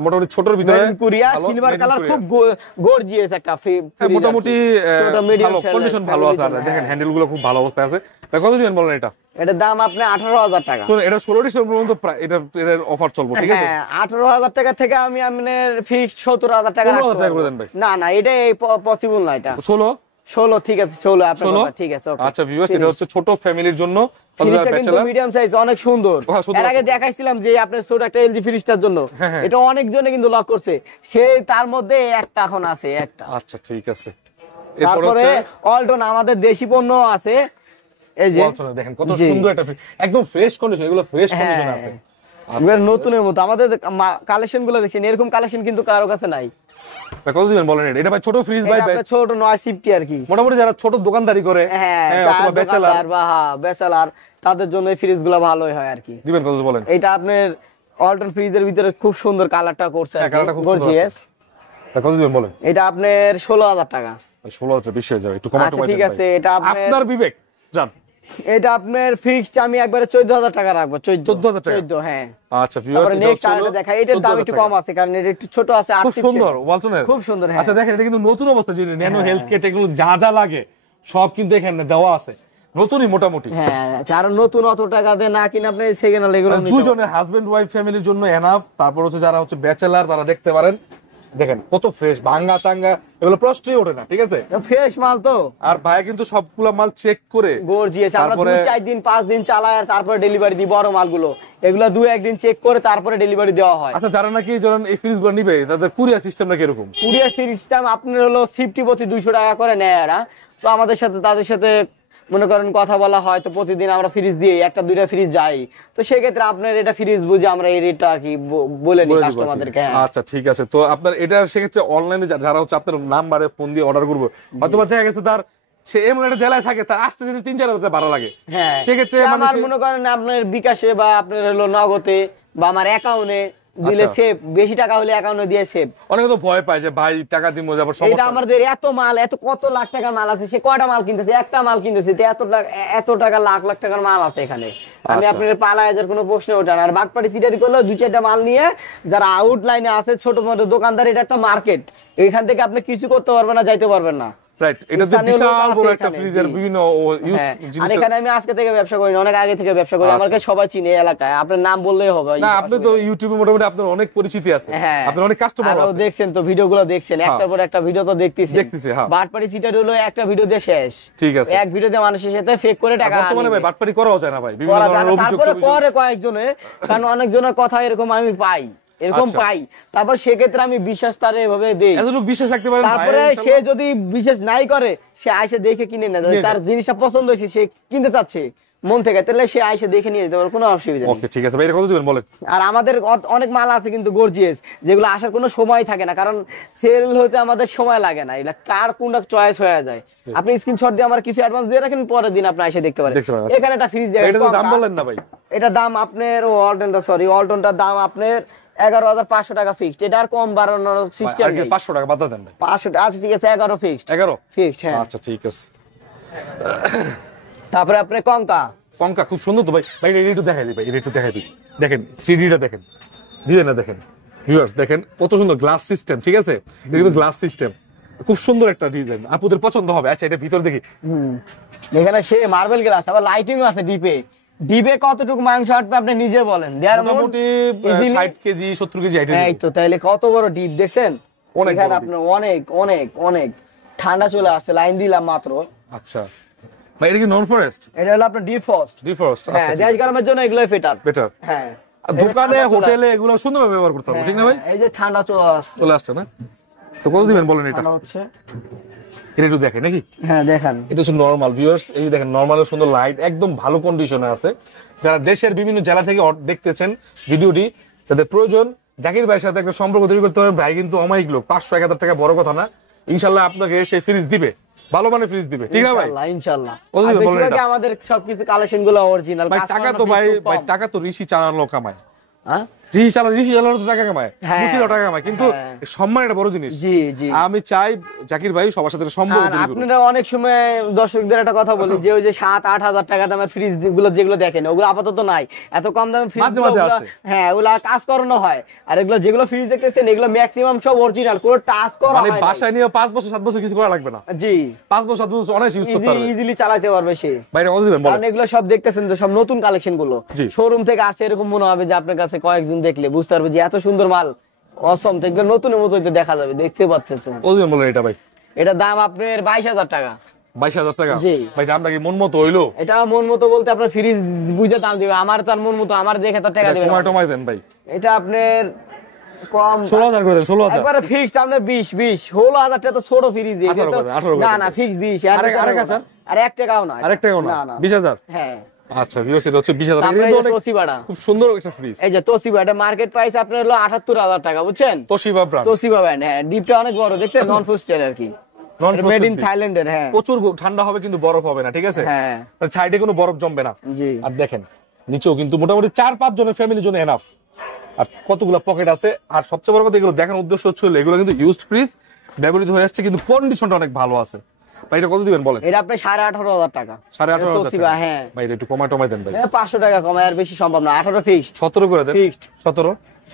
মোটামুটি ছোটর ভিতরে কোরিয়া ভালো, silver made in colour, Korea। খুব গর্জিয়াস একটা ফ্রিজ। মোটামুটি ছোট মিডিয়াম ভালো কন্ডিশন, ভালো আছে। আর দেখেন হ্যান্ডেল গুলো খুব ভালো অবস্থায় আছে। তা কত দিবেন বলেন এটা? এটার দাম আপনি 18,000 টাকা। তো এটা 16 ডিসেম্বর পর্যন্ত এটার অফার চলবে, ঠিক আছে। হ্যাঁ, 18,000 টাকা থেকে আমি আপনার ফিক্সড 70,000 টাকা 15,000 টাকা করে দেন ভাই। না না, এটা পসিবল না। এটা 16 ঠিক আছে, 16 আপনার 16 কথা, ঠিক আছে, ওকে। আচ্ছা ভিউয়ার্স, এটা হচ্ছে ছোট ফ্যামিলির জন্য, ফ্রিজটা কিন্তু ব্যাচেলর। মিডিয়াম সাইজ, অনেক সুন্দর। হ্যাঁ, সুন্দর এর আগে আছে। দেখাইছিলাম যে আপনার ছোট একটা এলজি ফ্রিজটার জন্য, হ্যাঁ, হ্যাঁ। এটা অনেক জনে কিন্তু লক করছে, সে তার মধ্যে একটা এখন আছে একটা। আচ্ছা ঠিক আছে। এরপর তারপরে হচ্ছে ওয়ালটন, আমাদের দেশি পণ্য আছে। এই যে ওয়ালটন, দেখেন কত জি। সুন্দর একটা ফ্রিজ, একদম ফ্রেশ কন্ডিশন, এগুলো ফ্রেশ হ্যাঁ। কন্ডিশনে আছে। এবার নতুনের মতো আমাদের কালেকশন গুলো দেখছেন, এরকম কালেকশন কিন্তু কারো কাছে নাই। ভাই কত দিবেন বলেন? এটা ভাই ছোট ফ্রিজ ভাই, এটা আপনার ছোট 9 সিফটি আর কি। মোটামুটি যারা ছোট দোকানদারি করে, হ্যাঁ, অথবা ব্যাচেলর, বেচালার তাদের জন্য এই ফ্রিজ গুলো ভালোই হয় আর কি। দিবেন কত বলেন? এটা আপনার ওয়ালটন ফ্রিজের ভিতরে খুব সুন্দর কালারটা করছে, গর্জিয়াস। কত দিবেন বলেন? এটা আপনার 16,000 টাকা। 16,000 বেশি হয়ে যাবে, একটু কমাই আচ্ছা ঠিক আছে, এটা আপনার বিবেক জান। এটা আপনার ফিক্সড আমি একবারে 14,000 টাকা রাখবো। 14,000 টাকা? 14, হ্যাঁ। আচ্ছা ভিউয়ার্স, এটা নেক্সট আরেকটা দেখাই, এটার দাম একটু কম আছে কারণ এটা একটু ছোট আছে। খুব সুন্দর ওয়ালটনের, খুব সুন্দর। হ্যাঁ আচ্ছা দেখেন, এটা কিন্তু নতুন অবস্থা, যে ন্যানো হেলথ কেয়ার টেকনোলজি যা যা লাগে সব কিন্তু এখানে দেওয়া আছে, নতুনই মোটামুটি। হ্যাঁ আর নতুন অত টাকা দিয়ে না কিনে আপনি সেকেন্ড হ্যান্ড এগুলো নিতে দুজনের হাজবেন্ড ওয়াইফ ফ্যামিলির জন্য এনাফ। তারপর হচ্ছে যারা হচ্ছে ব্যাচেলার তারা দেখতে পারেন। দেখেন কত ফ্রেশ, ভাঙ্গা টাঙ্গা এগুলো প্রশ্নই ওঠে না, ঠিক আছে? ফ্রেশ মাল তো। আর ভাই কিন্তু সবগুলো মাল চেক করে গর্জিয়াস, আমরা 2-4 দিন 5 দিন চালাই আর তারপরে ডেলিভারি দিই। বড় মালগুলো এগুলা 2-1 দিন চেক করে তারপরে ডেলিভারি দেওয়া হয়। আচ্ছা যারা নাকি ধরেন এই ফ্রিজগুলো নিবে, তাদের কুরিয়ার সিস্টেমটা কিরকম? কুরিয়ার সিস্টেম আপনার হলো সিফটি প্রতি 200 টাকা করে নেয় এরা। তো আমাদের সাথে তাদের সাথে মনে করেন কথা বলা হয়, তো প্রতিদিন আমরা ফ্রিজ দিই, 1-2টা ফ্রিজ যাই। তো সেক্ষেত্রে আপনার এটা ফ্রিজ বুঝে আমরা এই রেটটা আর কি বলে দিই কাস্টমারদেরকে। আচ্ছা ঠিক আছে, তো আপনার এটা সেক্ষেত্রে অনলাইনে যারা হচ্ছে আপনার নাম্বারে ফোন দিয়ে অর্ডার করবো, হয়তো দেখা গেছে তার সে এমন একটা জেলায় থাকে, তার আসতে যদি 3-4 হাজার ভালো লাগে, হ্যাঁ সেক্ষেত্রে আমার মনে করেন আপনার বিকাশে বা আপনার হলো নগদে বা আমার অ্যাকাউন্টে দিলে সেভ, বেশি টাকা হলে অ্যাকাউন্টে দিয়ে সেভ। অনেকে তো ভয় পায় যে ভাই টাকা দিমু যাবার সমস্যা। এটা আমাদের এত মাল, এত কত লাখ টাকার মাল আছে, সে কয়টা মাল কিনতেছে? একটা মাল কিনতেছে, এত টাকা লাখ লাখ টাকার মাল আছে এখানে। আমি আপনার পালা হাজার কোনো প্রশ্ন ওঠে না। আর বাটপাটি সিটারি করলেও 2-4টা মাল নিয়ে যারা আউটলাইনে আছে ছোট মোটো দোকানদার, এটা একটা মার্কেট, এখান থেকে আপনি কিছু করতে পারবেন না, যাইতে পারবেন না। রাইট, এটা যে বিশাল বড় একটা ফ্রিজের বিভিন্ন ইউজ জিনিস। আর এখানে আমি আজকে থেকে ব্যবসা করি না, অনেক আগে থেকে ব্যবসা করি। আমাকে সবাই চিনে এলাকায়, আপনার নাম বললেই হবে। না আপনি তো ইউটিউবে মোটামুটি আপনার অনেক পরিচিতি আছে, আপনার অনেক কাস্টমার আছে। দেখছেন তো ভিডিওগুলো দেখছেন, একটার পর একটা ভিডিও তো দেখতেছি। হ্যাঁ বাটপাটি সিটারি হলো একটা ভিডিও দিয়ে শেষ, ঠিক আছে? এক ভিডিও দিয়ে মানুষের সাথে ফেক করে টাকা আনে। বর্তমানে ভাই বাটপাটি করাও যায় না ভাই, বিভিন্ন ধরনের অভিযোগ করে কয়েকজনে, কারণ অনেকজনের কথা এরকম আমি পাই, এরকম পাই। তারপর সেক্ষেত্রে আমি বিশ্বাস তারে এভাবে দেই, এতটুকু বিশ্বাস রাখতে পারেন। তারপরে সে যদি বিশ্বাস নাই করে, সে আইসে দেখে কিনে না, তার জিনিসটা পছন্দ হয়েছে, সে কিনতে চাচ্ছে মন থেকে, তাহলে সে আইসে দেখে নিয়ে যেতে পারে, কোনো অসুবিধা নেই। ওকে ঠিক আছে ভাই, এটা কত দিবেন বলেন? আর আমাদের অনেক মাল আছে কিন্তু গর্জিয়াস, যেগুলো আসার কোনো সময় থাকে না, কারণ সেল হতে আমাদের সময় লাগে না। এটা কার কোনটা চয়েস হয়ে যায়, আপনি স্ক্রিনশট দিয়ে আমার কিছু অ্যাডভান্স দিয়ে রাখেন, পরের দিন আপনি এসে দেখতে পারেন। এখানে একটা ফ্রিজ দেখেন, এটা দাম বলেন না ভাই। এটা দাম আপনার ওয়ালটনটার দাম আপনার 11,500 টাকা ফিক্সড। এটা আর কম বাড়ানোর সিস্টেম নেই। 500 টাকা বাদ দেন ভাই। 500 টাকা, আচ্ছা ঠিক আছে, 11 ফিক্সড। 11 ফিক্সড, হ্যাঁ আচ্ছা ঠিক আছে। তারপরে আপনি কঙ্কা খুব সুন্দর তো ভাই। ভাই এটা একটু দেখাই দিই ভাই, এটা একটু দেখাই দিই। দেখেন সিডিটা দেখেন, ডিজাইনটা দেখেন ভিউয়ার্স, দেখেন কত সুন্দর গ্লাস সিস্টেম, ঠিক আছে? এটা কিন্তু গ্লাস সিস্টেম, খুব সুন্দর একটা ডিজাইন, আপুদের পছন্দ হবে। আচ্ছা এটা ভিতর দেখি, এখানে সে মার্বেল গ্লাস, আবার লাইটিংও আছে ডিপে কতটুকু মাংস আটবে আপনি নিজে বলেন। মোটামুটি 60 কেজি 70 কেজি আইটেম। এই তো তাহলে কত বড় ডিপ দেখছেন? এখানে আপনার অনেক অনেক অনেক ঠান্ডা চলে আসছে, লাইন দিলাম মাত্র। আচ্ছা ভাই, এটা কি নন ফরেস্ট? এটা হলো আপনার ডিফ্রস্ট। হ্যাঁ, দেশ গরমের জন্য এগুলোই বেটার। হ্যাঁ, দোকানে হোটেলে এগুলো সুন্দরভাবে ব্যবহার করতে হবে, ঠিক না ভাই? এই যে ঠান্ডা চলে আসছে না? তো কত দিবেন বলেন? এটা হচ্ছে এটা একটু দেখেন নাকি? হ্যাঁ দেখান। এটা হচ্ছে নরমাল ভিউয়ার্স, এই দেখেন নরমালের সুন্দর লাইট, একদম ভালো কন্ডিশনে আছে। যারা দেশের বিভিন্ন জেলা থেকে দেখতেছেন ভিডিওটি, যাদের প্রয়োজন জাকির ভাইয়ের সাথে একটা সম্পর্ক তৈরি করতে হবে। ভাই কিন্তু অমায়িক লোক, 500-1000 টাকা বড় কথা না। ইনশাল্লাহ আপনাকে সেই ফ্রিজ দিবে, ভালো মানে ফ্রিজ দিবে, ঠিক না ভাই? ইনশাআল্লাহ। আমাদের সবকিছু কালেকশন গুলো অরিজিনাল। ভাই টাকা তো ভাই টাকা তো ঋষি চালানো কামায়। ঋষি চালানো তো টাকা কামায়, মুচিরাও টাকা কামায়, কিন্তু সম্মান একটা বড় জিনিস। জি জি, আমি চাই জাকির ভাই সবার সাথে সম্পর্ক তৈরি করুন। আপনারা অনেক সময় দর্শকদের একটা কথা বলি যে ওই যে 7-8 হাজার টাকা দামের ফ্রিজ গুলো যেগুলো দেখেন, ওগুলো আপাতত নাই। এত কম দামের ফ্রিজ গুলো, হ্যাঁ ওগুলা কাজ করানো হয়। আর এগুলো যেগুলো ফ্রিজ দেখতেছেন, এগুলো ম্যাক্সিমাম সব অরিজিনাল, কোনো টাচ করা হয় না। মানে বাসায় নিয়ে 5 বছর 7 বছর কিছু করা লাগবে না। জি, 5 বছর 7 বছর অনেক ইউজ করতে পারবে, ইজিলি চালাতে পারবে সে। বাইরে কত দিবেন বলেন? কারণ এগুলো সব দেখতেছেন তো সব নতুন কালেকশন গুলো, শোরুম থেকে আসছে, এরকম মনে হবে যে আপনার কাছে কয়েকজন দেখলে বুঝতে পারবে যে এত সুন্দর মাল, অসম থেকে নতুনের মতো দেখা যাবে, দেখতে পাচ্ছেন। ওজন বলেন এটা ভাই? এটা দাম আপনার 22,000 টাকা। 22,000 টাকা? জি ভাই, দামটা কি মন মতো হইলো? এটা মন মতো বলতে আপনার ফ্রিজ বুঝে দাম দিবে, আমার তার মন মতো, আমার দেখে তো টাকা দিবে। কমাই দেন ভাই। এটা আপনার কম 16,000 করে দেন। 16,000 একবারে ফিক্সড। আপনার 20 16,000 টাকা তো ছোট ফ্রিজ, এটা তো না না ফিক্সড 20। আর 1 টাকাও না, আর 1 টাকাও না, 20,000। হ্যাঁ আচ্ছা ভিউয়ার্স, এটা হচ্ছে 20,000 টাকা। খুব সুন্দর একটা ফ্রিজ। এই যে তোশিবা, এটা মার্কেট প্রাইস আপনার হলো 78,000 টাকা, বুঝছেন? তোশিবা ব্র্যান্ড, হ্যাঁ। ডিপটা অনেক বড়, দেখছেন? নন ফুস্টের আর কি, মেড ইন থাইল্যান্ডের। হ্যাঁ, প্রচুর ঠান্ডা হবে কিন্তু বরফ হবে না, ঠিক আছে? হ্যাঁ, সাইডে কোনো বরফ জমবে না। জি। আর দেখেন নিচেও কিন্তু মোটামুটি 4-5 জনের ফ্যামিলির জন্য এনাফ। আর কতগুলো পকেট আছে। আর সবচেয়ে বড় কথা, এগুলো দেখার উদ্দেশ্য হচ্ছে এগুলো কিন্তু ইউজড ফ্রিজ, ব্যবহৃত হয়ে আসছে, কিন্তু কন্ডিশনটা অনেক ভালো আছে। ভাই এটা কত দিবেন বলেন? এটা আপনি 18,500 টাকা। 18,500 টাকা? হ্যাঁ ভাই এটা একটু কমাই দেন ভাই। 500 টাকা কমায়, আর বেশি সম্ভব না। 18 ফিক্সড। 17 করে দেন। ফিক্সড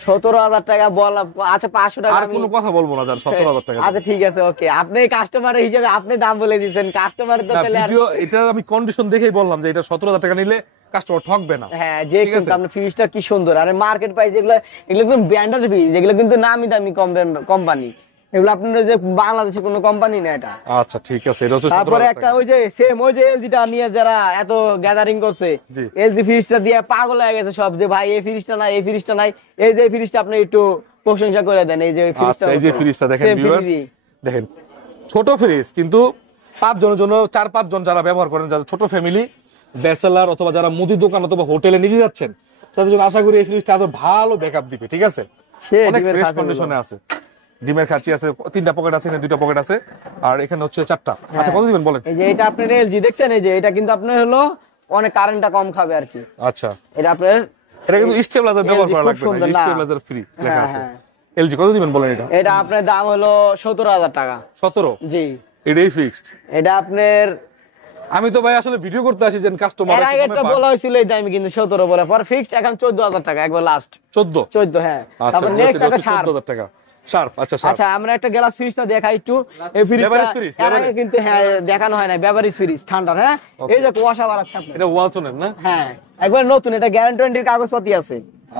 17,000 টাকা বলা। আচ্ছা 500 টাকা আর কোনো কথা বলবো না, 17,000 টাকা। আচ্ছা ঠিক আছে, ওকে। আপনি কাস্টমার হিসেবে আপনি দাম বলে দিয়েছেন, কাস্টমার তো তাহলে ভিডিও এটা আমি কন্ডিশন দেখেই বললাম যে এটা 17,000 টাকা নিলে কাস্টমার ঠকবে না। হ্যাঁ যে কিন্তু আপনি ফ্রিজটা কি সুন্দর। আরে মার্কেট প্রাইস এগুলো কিন্তু ব্র্যান্ডেড ফ্রিজ, এগুলো কিন্তু নামি দামি কোম্পানি, এগুলো আপনাদের যে বাংলাদেশে কোনো কোম্পানি না এটা। আচ্ছা ঠিক আছে, এটা হচ্ছে। তারপরে একটা ওই যে সেম ওই যে এলজিটা নিয়ে যারা এত গ্যাদারিং করছে, এলজি ফ্রিজটা দিয়ে পাগল হয়ে গেছে সব, যে ভাই এই ফ্রিজটা নাই, এই ফ্রিজটা নাই। এই যে ফ্রিজটা আপনি একটু প্রশংসা করে দেন, এই যে ফ্রিজটা। এই যে ফ্রিজটা দেখেন ভিউয়ার্স, দেখেন ছোট ফ্রিজ, কিন্তু 5 জনের জন্য, 4-5 জন যারা ব্যবহার করেন, যারা ছোট ফ্যামিলি, ব্যাচেলার অথবা যারা মুদি দোকান অথবা হোটেলে নিয়ে যাচ্ছেন, তাদের জন্য আশা করি এই ফ্রিজটা আরো ভালো ব্যাকআপ দিবে। ঠিক আছে, অনেক ফ্রেশ কন্ডিশনে আছে। ডিমের খাঁচি আছে, 3টা পকেট আছে, এখানে 2টা পকেট আছে, আর এখানে হচ্ছে 4টা। আচ্ছা কত দিবেন বলেন? এই যে এটা আপনার এলজি দেখছেন, এই যে এটা কিন্তু আপনার হলো অনেক কারেন্টটা কম খাবে আর কি। আচ্ছা এটা আপনার, এটা কিন্তু স্টেবিলাইজার ব্যবহার করা লাগবে না, স্টেবিলাইজার ফ্রি লেখা আছে। এলজি কত দিবেন বলেন? এটা আপনার দাম হলো 17,000 টাকা। 17? জি এটাই ফিক্সড। এটা আপনার, আমি তো ভাই আসলে ভিডিও করতে আসি যে কাস্টমার এর আগে একটা বলা হয়েছিল এই দামই, কিন্তু 17 বলে পর ফিক্সড এখন 14,000 টাকা একবার লাস্ট। 14? হ্যাঁ। তারপর নেক্সট একটা 14,000 টাকা শার্প। আচ্ছা আচ্ছা আমরা একটা গ্লাস ফ্রিজটা দেখাই একটু। এই ফ্রিজটা এর আগে কিন্তু হ্যাঁ দেখানো হয় না, বেভারেজ ফ্রিজ ঠান্ডা। হ্যাঁ এই যে কুয়াশা বাড়াচ্ছে আপনি, এটা ওয়ালটনের না? হ্যাঁ একবার নতুন, এটা গ্যারান্টির কাগজপত্র আছে।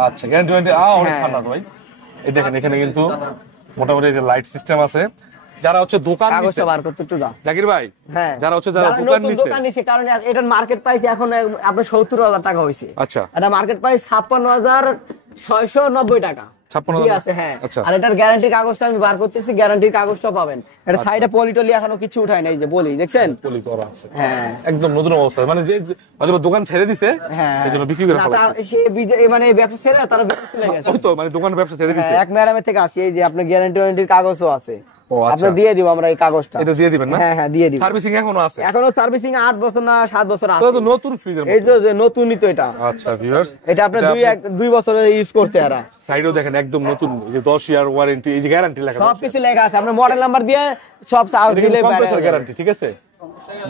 আচ্ছা গ্যারান্টি অনেক ঠান্ডা ভাই। এই দেখেন এখানে কিন্তু মোটামুটি যে লাইট সিস্টেম আছে। যারা হচ্ছে দোকান কাগজটা বার করতে একটু দাও জাকির ভাই, হ্যাঁ যারা হচ্ছে যারা দোকান নিছে, কারণ এটার মার্কেট প্রাইস এখন আপনার 70,000 টাকা হইছে। আচ্ছা এটা মার্কেট প্রাইস 56,690 টাকা। 56,000 আছে হ্যাঁ। আচ্ছা আর এটার গ্যারান্টির কাগজটা আমি বার করতেছি, গ্যারান্টির কাগজটা পাবেন। এটা সাইডে পলিটলি এখনো কিছু উঠায় নাই, যে বলি দেখছেন পলি করা আছে। হ্যাঁ একদম নতুন অবস্থা, মানে যে হয়তো দোকান ছেড়ে দিছে, হ্যাঁ সেজন্য বিক্রি করে ফেলেছে। সে মানে ব্যবসা ছেড়ে তারা ব্যবসা চলে গেছে। ওই তো মানে দোকান ব্যবসা ছেড়ে দিছে। এক ম্যাডামের থেকে আসি, এই যে আপনার গ্যারান্টি ওয়ারেন্টির কাগজও আছে। ও আচ্ছা, আপনি দিয়ে দিব আমরা এই কাগজটা। এটা দিয়ে দিবেন না? হ্যাঁ হ্যাঁ দিয়ে দিব। সার্ভিসিং এখনো আছে? এখনো সার্ভিসিং 8 বছর না 7 বছর আছে। তো নতুন ফ্রিজের মতো। এই যে নতুনই তো এটা। আচ্ছা ভিউয়ার্স, এটা আপনি 2 বছর ইউজ করছে এরা। সাইডেও দেখেন একদম নতুন, এই যে 10 ইয়ার ওয়ারেন্টি, এই যে গ্যারান্টি লেখা আছে, সবকিছু লেখা আছে। আপনি মডেল নাম্বার দিয়ে সব চার্জ দিলে কম্প্রেসর গ্যারান্টি। ঠিক আছে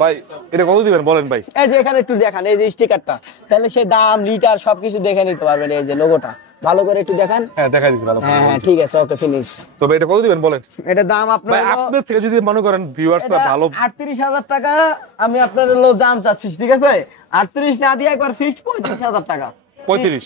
ভাই, এটা কত দিবেন বলেন ভাই? এই যে এখানে একটু দেখান, এই যে স্টিকারটা, তাহলে সে দাম লিটার সবকিছু দেখে নিতে পারবেন। এই যে লোগোটা ভালো করে একটু দেখান। হ্যাঁ দেখাই দিছি ভালো। হ্যাঁ হ্যাঁ ঠিক আছে, ওকে ফিনিশ। তো ভাই এটা কত দিবেন বলেন? এটা দাম আপনার ভাই আপনাদের থেকে যদি মনে করেন ভিউয়ার্সরা ভালো, 38,000 টাকা আমি আপনার হলো দাম চাচ্ছি। ঠিক আছে 38 না দিয়ে একবার ফিক্সড 35,000 টাকা। 35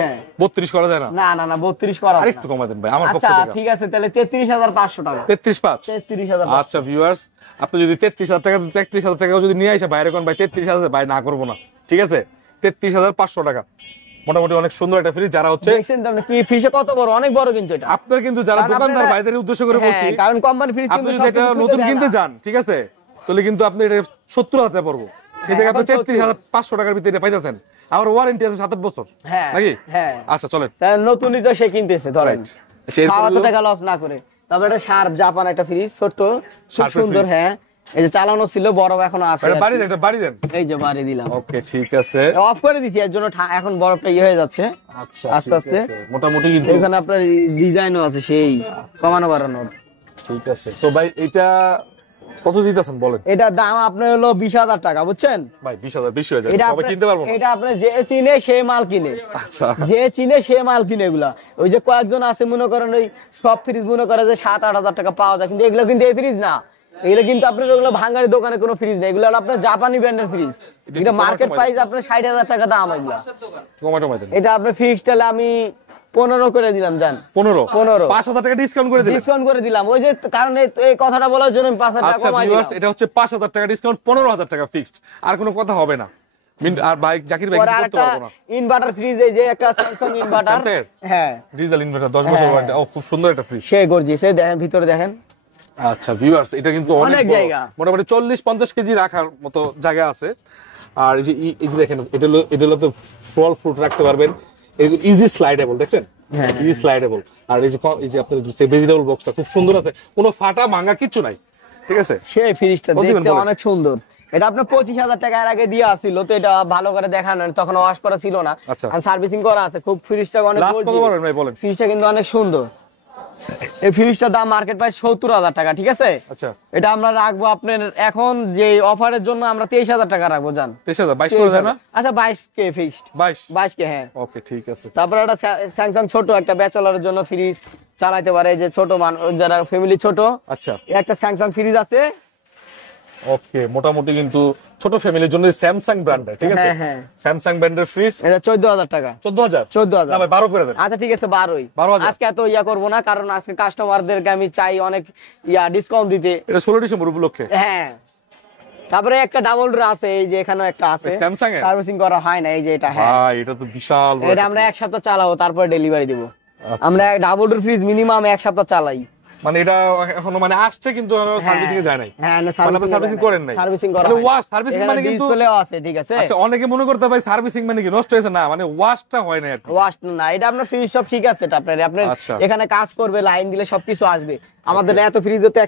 হ্যাঁ। 32 করা যায় না? না না না 32 করা আর একটু কমাই দেন ভাই আমার পক্ষ আচ্ছা থেকে। ঠিক আছে তাহলে 33,500 টাকা। 33,500? আচ্ছা ভিউয়ার্স, আপনি যদি 33,000 টাকা 33,000 টাকা যদি নিয়ে আসে বাইরে কোন ভাই 33,000 ভাই না করব না। ঠিক আছে 33,500 টাকা মোটামুটি অনেক সুন্দর একটা ফ্রিজ। যারা হচ্ছে দেখছেন তো আপনি কি ফ্রিজে কত বড়, অনেক বড় কিন্তু এটা। আপনার কিন্তু যারা দোকানদার ভাইদের উদ্দেশ্য করে বলছি, কারণ কোম্পানি ফ্রিজ আপনি যদি এটা নতুন কিনতে যান, ঠিক আছে, তাহলে কিন্তু আপনি এটা 70,000 টাকা পড়বো, সেই জায়গায় আপনি 33,500 টাকার ভিতরে পাইতেছেন। আমার ওয়ারেন্টি আছে 7 বছর নাকি? হ্যাঁ আচ্ছা চলেন, তাহলে নতুনই তো সে কিনতেছে ধরেন, কত টাকা লস না করে। তবে এটা শার্প জাপান একটা ফ্রিজ, ছোট খুব সুন্দর। হ্যাঁ এই যে চালানো ছিল, বরফ এখনো আছে। বাড়ি দেন, বাড়ি দেন। এই যে বাড়ি দিলাম। ওকে ঠিক আছে, অফ করে দিছি, এর জন্য এখন বরফটা ইয়ে হয়ে যাচ্ছে। আচ্ছা আস্তে আস্তে মোটামুটি কিন্তু এখানে আপনার ডিজাইনও আছে সেই কমানো বাড়ানোর। ঠিক আছে। তো ভাই এটা কত দিতেছেন বলেন? এটা দাম আপনার হলো 20,000 টাকা, বুঝছেন ভাই? 20,000 বেশি হয়ে যায়, সবাই কিনতে পারবো না। এটা আপনার যে চিনে সে মাল কিনে। আচ্ছা যে চিনে সে মাল কিনে এগুলা। ওই যে কয়েকজন আছে মনে করেন ওই সব ফ্রিজ মনে করে যে 7-8 হাজার টাকা পাওয়া যায়, কিন্তু এগুলো কিন্তু এই ফ্রিজ না। এগুলো কিন্তু আপনার ওগুলো ভাঙারি দোকানে কোনো ফ্রিজ নেই, এগুলো আপনার জাপানি ব্র্যান্ডের ফ্রিজ। এটা মার্কেট প্রাইস আপনার 60,000 টাকা দাম। এগুলা এটা আপনার ফিক্সড হলে আমি 15 করে দিলাম। জান 15 5,000 টাকা ডিসকাউন্ট করে দিলাম। ডিসকাউন্ট করে দিলাম ওই যে কারণ এই কথাটা বলার জন্য 5,000 টাকা কমাই দিলাম। এটা হচ্ছে 5,000 টাকা ডিসকাউন্ট, 15,000 টাকা ফিক্সড, আর কোনো কথা হবে না। আর ভাই জাকির ভাই কিছু করতে পারবো না। ইনভার্টার ফ্রিজ, এই যে একটা স্যামসাং ইনভার্টার, হ্যাঁ ডিজেল ইনভার্টার 10 বছর ওয়ারেন্টি। ও খুব সুন্দর একটা ফ্রিজ, সে গর্জিয়াস। এই দেখেন ভিতরে দেখেন। আচ্ছা ভিউয়ার্স, এটা কিন্তু অনেক জায়গা, মোটামুটি 40-50 কেজি রাখার মতো জায়গা আছে। আর এই যে দেখেন, এটা হলো তো ফল ফ্রুট রাখতে পারবেন, ইজি স্লাইডেবল, দেখছেন ইজি স্লাইডেবল। আর এই যে আপনার ভেজিটেবল বক্সটা খুব সুন্দর আছে, কোনো ফাটা ভাঙা কিচ্ছু নাই। ঠিক আছে সেই ফ্রিজটা দেখতে অনেক সুন্দর। এটা আপনার 25,000 টাকা এর আগে দিয়ে আসছিল, তো এটা ভালো করে দেখানো তখন ওয়াশ করা ছিল না, আর সার্ভিসিং করা আছে। খুব ফ্রিজটা অনেক ফ্রিজটা কিন্তু অনেক সুন্দর। এই ফ্রিজটার দাম মার্কেট প্রাইস 70,000 টাকা, ঠিক আছে। আচ্ছা, এটা আমরা রাখবো আপনার এখন যে অফারের জন্য আমরা 23,000 টাকা রাখবো। জান 23,000 22 করে না? আচ্ছা 22K ফিক্সড, 22K। হ্যাঁ ওকে, ঠিক আছে। তারপর একটা স্যামসাং ছোট একটা ব্যাচেলরের জন্য ফ্রিজ চালাতে পারে, যে ছোট যারা ফ্যামিলি ছোট। আচ্ছা, একটা স্যামসাং ফ্রিজ আছে। ওকে, মোটামুটি কিন্তু ছোট ফ্যামিলির জন্য স্যামসাং ব্র্যান্ডের, ঠিক আছে। হ্যাঁ, স্যামসাং ব্র্যান্ডের ফ্রিজ এটা 14,000 টাকা। 14,000 না ভাই, 12 করে দেন। আচ্ছা ঠিক আছে, 12ই। 12,000 আজকে এত করবো না, কারণ আজকে কাস্টমারদেরকে আমি চাই অনেক ডিসকাউন্ট দিতে। এটা 16 ডিসেম্বর উপলক্ষে। হ্যাঁ, তারপরে একটা ডাবল ডোর আছে, এই যে এখানেও একটা আছে, স্যামসাং এর সার্ভিসিং করা হয় না, এই যে এটা। হ্যাঁ ভাই, এটা তো বিশাল বড়। এটা আমরা এক সপ্তাহ চালাবো, তারপরে ডেলিভারি দিব। আমরা ডাবল ডোর ফ্রিজ মিনিমাম এক সপ্তাহ চালাই। মানে এটা এখনো মানে আসছে, কিন্তু সার্ভিসিং এ যায় নাই। হ্যাঁ, না সার্ভিসিং করেন নাই। সার্ভিসিং করা মানে ওয়াশ সার্ভিসিং মানে কিন্তু ডিসপ্লেও আছে, ঠিক আছে। আচ্ছা, অনেকে মনে করতে ভাই সার্ভিসিং মানে কি নষ্ট হয়েছে, না মানে ওয়াশটা হয় না। ওয়াশ না, এটা আপনার ফ্রিজ সব ঠিক আছে। এটা আপনার এখানে কাজ করবে, লাইন দিলে সবকিছু আসবে। আমাদের এত ফ্রিজে তো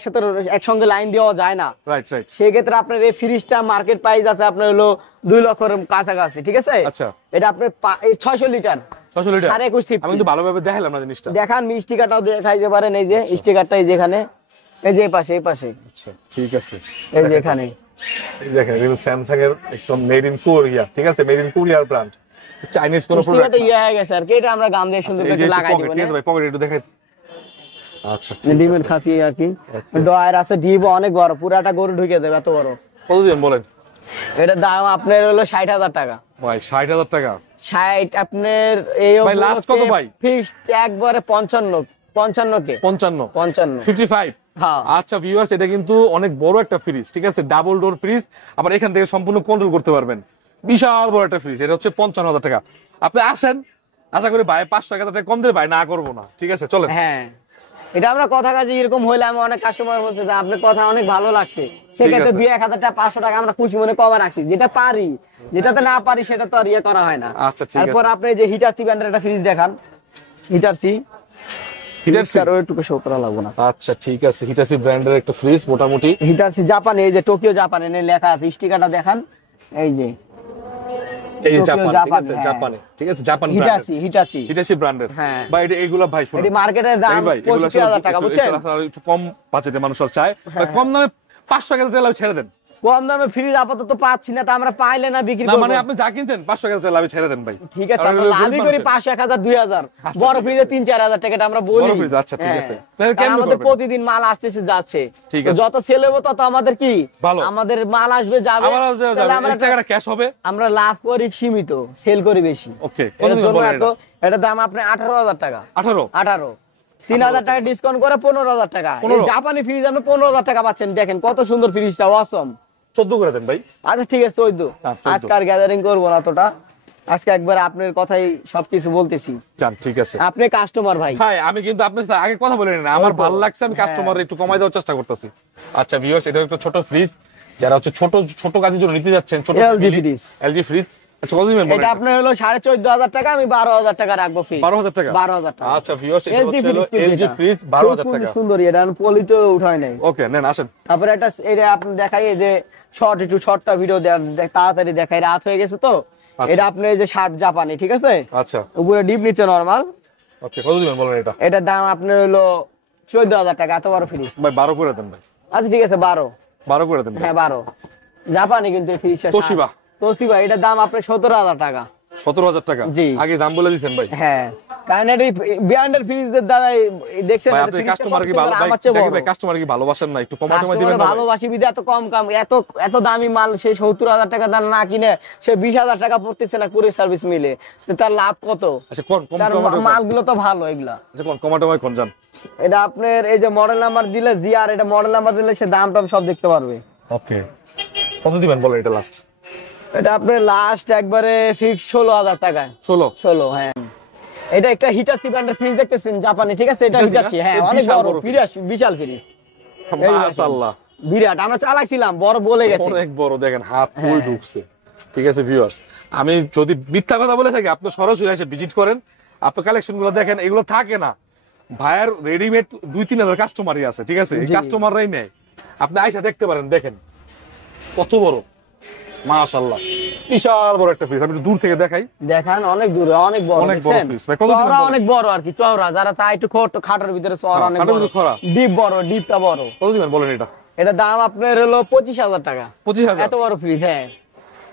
একসঙ্গে লাইন দেওয়া যায় না। Right right. সেই ক্ষেত্রে আপনার এই ফ্রিজটা মার্কেট প্রাইস আছে আপনার হলো 2 লক্ষের কাছাকাছি, ঠিক আছে। আচ্ছা, এটা আপনার 600 লিটার। 600 লিটার। 21 আমি কিন্তু ভালোভাবে দেখাইলাম না জিনিসটা। দেখান, স্টিকারটাও দেখাইতে পারেন। এই যে স্টিকারটা, এই যে এখানে, এই যে এই পাশে। আচ্ছা, ঠিক আছে। এই যে এখানে দেখেন, এটা স্যামসাং এর একদম মেড ইন কোরিয়া, ঠিক আছে, মেড ইন কোরিয়ার ব্র্যান্ড। চাইনিজ কোন প্রোডাক্ট এটা হয়ে গেছে আর কি। এটা আমরা গাম দিয়ে সুন্দর করে লাগাই দিব। ঠিক আছে ভাই, পকেটে একটু দেখাই। আচ্ছা, ডিমের খাসি আর কি। ডয়ার আছে, ডিপ অনেক বড়, পুরাটা গরু ঢুকে দেবে, এত বড়। কত দিন বলেন? এটার দাম আপনার হলো 60,000 টাকা। ভাই 60,000 টাকা? 60 আপনার এই ভাই লাস্ট কত ভাই? ফিক্সড একবারে 55 কে 55 55। হ্যাঁ। আচ্ছা ভিউয়ার্স, এটা কিন্তু অনেক বড় একটা ফ্রিজ, ঠিক আছে, ডাবল ডোর ফ্রিজ। আবার এখান থেকে সম্পূর্ণ কন্ট্রোল করতে পারবেন। বিশাল বড় একটা ফ্রিজ। এটা হচ্ছে 55,000 টাকা। আপনি আসেন, আশা করি ভাই 500 টাকা কম দেবে ভাই, না করবো না, ঠিক আছে, চলেন। হ্যাঁ, এটা আমরা কথা কাজে এরকম হইলে আমি অনেক কাস্টমার বলতে যে আপনার কথা অনেক ভালো লাগছে, সেক্ষেত্রে 2-1,000 টাকা 500 টাকা আমরা খুশি মনে কমে রাখছি। যেটা পারি, যেটাতে না পারি সেটা তো আর করা হয় না। আচ্ছা, ঠিক আছে। তারপর আপনি যে হিটাচি ব্র্যান্ডের একটা ফ্রিজ দেখান। হিটাচি আর ওইটুকু শো করা লাগবে না। আচ্ছা, ঠিক আছে, হিটাচি ব্র্যান্ডের একটা ফ্রিজ মোটামুটি। হিটাচি জাপানি, এই যে টোকিও জাপানি লেখা আছে, স্টিকারটা দেখান। এই যে এই যে জাপানি, জাপানি, ঠিক আছে, জাপান হিটাচি ব্র্যান্ডের। হ্যাঁ ভাই, এটা এগুলা ভাই শুনুন, এটি মার্কেটের দাম 25,000 টাকা, বুঝছেন। একটু কম বাজেটে মানুষ চায়, কম দামে 500 টাকা ছেড়ে দেন। কম দামে ফ্রিজ আপাতত পাচ্ছি না, তা আমরা পাইলে না বিক্রি না, করব। মানে আপনি যা কিনছেন 500 টাকা লাভে ছেড়ে দেন ভাই। ঠিক আছে, আমরা লাভই করি 500, 1000, 2000। বড় ফ্রিজে 3-4,000 টাকা আমরা বলি। বড় ফ্রিজ, আচ্ছা ঠিক আছে। তাহলে আমাদের প্রতিদিন মাল আসতেছে যাচ্ছে, তো যত সেল হবে তত আমাদের কি, আমাদের মাল আসবে যাবে, তাহলে আমরা টাকাটা ক্যাশ হবে। আমরা লাভ করি সীমিত, সেল করি বেশি। ওকে, এর জন্য এটা দাম আপনি 18,000 টাকা। 18 3,000 টাকা ডিসকাউন্ট করে 15,000 টাকা। এই জাপানি ফ্রিজ আপনি 15,000 টাকা পাচ্ছেন। দেখেন কত সুন্দর ফ্রিজটা, অসম। 14 করে দেন ভাই। আচ্ছা ঠিক আছে, 14। আজকে আর গ্যাদারিং করবো না তোটা, আজকে একবার আপনার কথাই সবকিছু বলতেছি। ঠিক আছে, আপনি কাস্টমার ভাই। ভাই আমি কিন্তু আপনার সাথে আগে কথা বলে না, আমার ভালো লাগছে, আমি কাস্টমার একটু কমাই দেওয়ার চেষ্টা করতেছি। আচ্ছা ভিউয়ার্স, এটা একটা ছোট ফ্রিজ, যারা হচ্ছে ছোট ছোট কাজের জন্য নিতে যাচ্ছেন, ছোট এলজি ফ্রিজ। আচ্ছা কত দিবেন বলেন? এটা আপনার হলো 14,500 টাকা, আমি 12,000 টাকা রাখবো ফ্রি। 12,000 টাকা? 12,000 টাকা। আচ্ছা ভিউয়ার্স, এটা হচ্ছে এলজি ফ্রিজ 12,000 টাকা। সুন্দর, এটা পলিতে উঠায় নাই। ওকে, নেন আসেন। তারপরে এটা আপনি দেখাই যে শর্টটা ভিডিও তাড়াতাড়ি দেখাই, রাত হয়ে গেছে তো। এটা আপনার এই যে শার্ট জাপানি, ঠিক আছে। আচ্ছা, উপরে ডিপ, নিচে নরমাল। ওকে, কত দিবেন বলেন? এটার দাম আপনার হলো 14,000 টাকা। এত বড় ফ্রিজ ভাই 12 করে দেন ভাই। আচ্ছা ঠিক আছে, 12 করে দেন। হ্যাঁ 12 জাপানি, কিন্তু এই ফ্রিজটা তোশিবা, এটার দাম আপনার 17,000 টাকা। 17,000 টাকা? জি, আগে দাম বলে দিয়েছেন ভাই। হ্যাঁ, কারণ এই ব্র্যান্ডের ফ্রিজের দ্বারা দেখছেন আপনি কাস্টমার কি ভালো ভাই, কাস্টমার কি ভালোবাসেন না? একটু কমায় দিবেন না? ভালোবাসি বিদে এত কম এত দামি মাল সেই 70,000 টাকা দাম না কিনে সে 20,000 টাকা পড়তেছে না কুরিয়ার সার্ভিস মিলে, তার লাভ কত? আচ্ছা কোন মালগুলো তো ভালো এগুলা। আচ্ছা কোন কমাটোমায় কোন জান? এটা আপনার এই যে মডেল নাম্বার দিলে জিআর, এটা মডেল নাম্বার দিলে সে দাম সব দেখতে পারবে। ওকে, কত দিবেন বলেন এটা লাস্ট? এটা আপনার লাস্ট একবারে ফিক্স 16,000 টাকা। 16 হ্যাঁ। এটা একটা হিটাচি ব্র্যান্ডের ফ্রিজ দেখতেছেন, জাপানি, ঠিক আছে। এটা হিটাচি, হ্যাঁ, অনেক বড় ফ্রিজ, বিশাল ফ্রিজ, মাশাআল্লাহ, বিরাট। আমরা চালাইছিলাম, বড় বলে গেছে, অনেক বড়, দেখেন হাত পুরো ঢুকছে। ঠিক আছে ভিউয়ার্স, আমি যদি মিথ্যা কথা বলে থাকি, আপনি সরাসরি এসে ভিজিট করেন, আপনি কালেকশনগুলো দেখেন, এগুলো থাকে না ভাইয়ের রেডিমেড 2-3 কাস্টমারই আছে, ঠিক আছে, এই কাস্টমাররাই নেয়। আপনি আইসা দেখতে পারেন, দেখেন কত বড় মাশাআল্লাহ বিশাল বড় একটা ফ্রিজ, আমি একটু দূর থেকে দেখাই। দেখান অনেক দূরে, অনেক বড়, অনেক বড় দেখছেন? ফ্রিজ ভাই, কত দিন চওড়া বড়? অনেক বড় আর কি, চওড়া যারা চায় একটু খাটের ভিতরে চওড়া অনেক খাটের বড়, ভিতরে খরা। ডিপ বড়, ডিপটা বড়। কত দিবেন বলেন এটা? এটা দাম আপনার হলো 25,000 টাকা। 25,000? এত বড় ফ্রিজ, হ্যাঁ।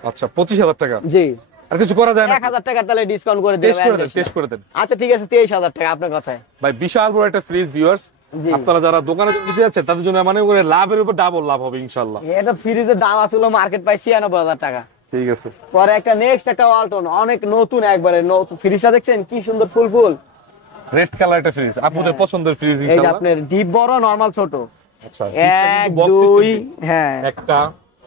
আচ্ছা 25,000 টাকা। জি। আর কিছু করা যায় না? 1,000 টাকা তাহলে ডিসকাউন্ট করে টেস্ট করে দেবেন। দেন, টেস্ট করে দেন। আচ্ছা ঠিক আছে, 23,000 টাকা আপনার কথায়। ভাই বিশাল বড় একটা ফ্রিজ ভিউয়ার্স, জি। আপনারা যারা দোকানে নিতে যাচ্ছেন তাদের জন্য মানে করে লাভের উপর ডাবল লাভ হবে ইনশাআল্লাহ। এটা ফ্রিজের দাম আছে হলো মার্কেট প্রাইস 96,000 টাকা। ঠিক আছে। পরে একটা নেক্সট একটা ওয়ালটন, অনেক নতুন, একবারে নতুন ফ্রিজটা দেখছেন কি সুন্দর ফুল ফুল রেড কালার একটা ফ্রিজ, আপনাদের পছন্দের ফ্রিজ এই যে ইনশাআল্লাহ। আপনার ডিপ বড়, নরমাল ছোট। আচ্ছা 1 2 হ্যাঁ, একটা,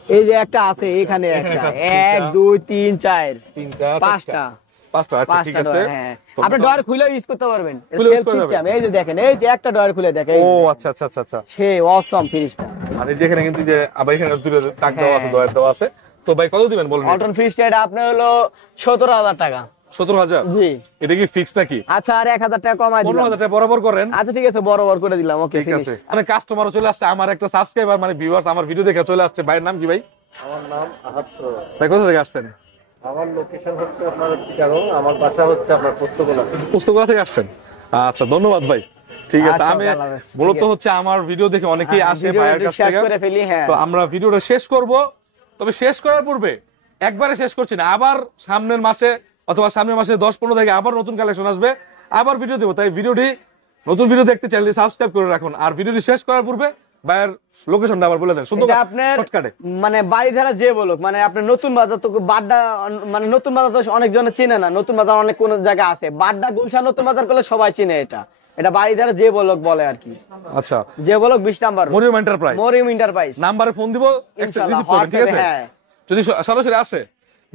এই যে একটা আছে এখানে, একটা এখানে আছে 1 2 3 4 তিনটা, পাঁচটা। পাঁচটা। আচ্ছা ঠিক আছে। হ্যাঁ, আপনি ডয়ার খুলে ইউজ করতে পারবেন, খুলে use সেলফ করা যাবে। সিস্টেম। এই যে দেখেন, এই যে একটা ডয়ার খুলে দেখেন, ও আচ্ছা আচ্ছা আচ্ছা আচ্ছা। সে অসম ফ্রিজটা। আর এই যে এখানে কিন্তু যে আবার এখানে দুটো তাক দেওয়া আছে, দয়ার দেওয়া আছে। তো ভাই কত দিবেন বলুন? ওয়ালটন ফ্রিজটা এটা আপনার হলো 17,000 টাকা। 17,000? জি। এটা কি ফিক্স নাকি? আচ্ছা আর 1,000 টাকা কমাই দিলাম। 15,000 টাকা বরাবর করেন। আচ্ছা ঠিক আছে, বরাবর করে দিলাম। ওকে ঠিক আছে। মানে কাস্টমারও চলে আসছে, আমার একটা সাবস্ক্রাইবার মানে ভিউয়ার্স আমার ভিডিও দেখে চলে আসছে। ভাইয়ের নাম কি ভাই? আমার নাম আহাত্র। ভাই কোথা থেকে আসছেন? আমার লোকেশন হচ্ছে আপনার চিটাগং, আমার বাসা হচ্ছে আপনার পোস্তগোলা। পুস্তকলা থেকে আসছেন? আচ্ছা ধন্যবাদ ভাই। ঠিক আছে। আচ্ছা, আমি আল্লাহ হাফেজ। মূলত ঠিক আছে। হচ্ছে আমার ভিডিও দেখে অনেকেই হ্যাঁ, আসে ভিডিও ভাইয়ের কাছ শেষ থেকে। করে ফেলি, হ্যাঁ। তো আমরা ভিডিওটা শেষ করব, তবে শেষ করার পূর্বে একবারে শেষ করছি না, আবার সামনের মাসে অথবা সামনের মাসে 10-15 থেকে আবার নতুন কালেকশন আসবে, আবার ভিডিও দেবো। তাই ভিডিওটি নতুন ভিডিও দেখতে চ্যানেলটি সাবস্ক্রাইব করে রাখুন। আর ভিডিওটি শেষ করার পূর্বে ভাইয়ের লোকেশনটা আবার বলে দেন সুন্দর এটা আপনার শর্টকাটে। মানে বাড়ি ধারা যে বলুক, মানে আপনার নতুন বাজার তো বাড্ডা, মানে নতুন বাজার তো অনেক জনে চিনে না, নতুন বাজার অনেক কোন জায়গা আছে, বাড্ডা গুলশান নতুন বাজার করলে সবাই চিনে এটা। এটা বাড়ি ধারা যে বলুক বলে আর কি। আচ্ছা যে block 20 number Mariam enterprise, Mariam enterprise নাম্বারে ফোন দিব, ইনশাআল্লাহ, রিসিভ করবেন, ঠিক আছে? হ্যাঁ। যদি সরাসরি আসে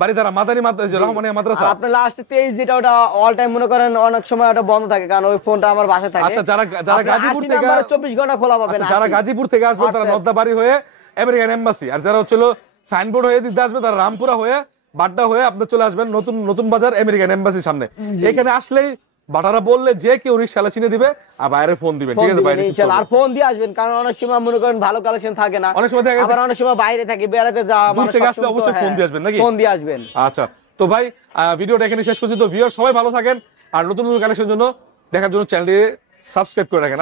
বাড়ি দ্বারা মাদানী মাদ্রাসা, রহমানিয়া মাদ্রাসা। আর আপনার লাস্টে 23 যেটা, ওটা অল টাইম মনে করেন অনেক সময় ওটা বন্ধ থাকে, কারণ ওই ফোনটা আমার বাসায় থাকে। আচ্ছা যারা গাজীপুর থেকে 24 ঘন্টা খোলা পাবেন। আচ্ছা, যারা গাজীপুর থেকে আসবে তারা নদ্দাবাড়ি হয়ে আমেরিকান এম্বাসি, আর যারা হচ্ছে সাইনবোর্ড হয়ে দিতে আসবে তারা রামপুরা হয়ে বাড্ডা হয়ে আপনি চলে আসবেন নতুন বাজার আমেরিকান এম্বাসির সামনে। এখানে আসলেই বাটারা বললে যে কেউ রিকশালা চিনে দিবে, আর বাইরে ফোন দিবেন, ঠিক আছে? বাইরে আর ফোন দিয়ে আসবেন, কারণ অনেক সময় মনে করেন ভালো কালেকশন থাকে না, অনেক সময় দেখা গেছে আবার অনেক সময় বাইরে থাকে, বেড়াতে যাওয়া, দূর থেকে আসলে অবশ্যই ফোন দিয়ে আসবেন নাকি? ফোন দিয়ে আসবেন। আচ্ছা তো ভাই ভিডিওটা এখানে শেষ করছি। তো ভিউয়ার সবাই ভালো থাকেন, আর নতুন কালেকশনের জন্য দেখার জন্য চ্যানেলটি সাবস্ক্রাইব করে রাখেন।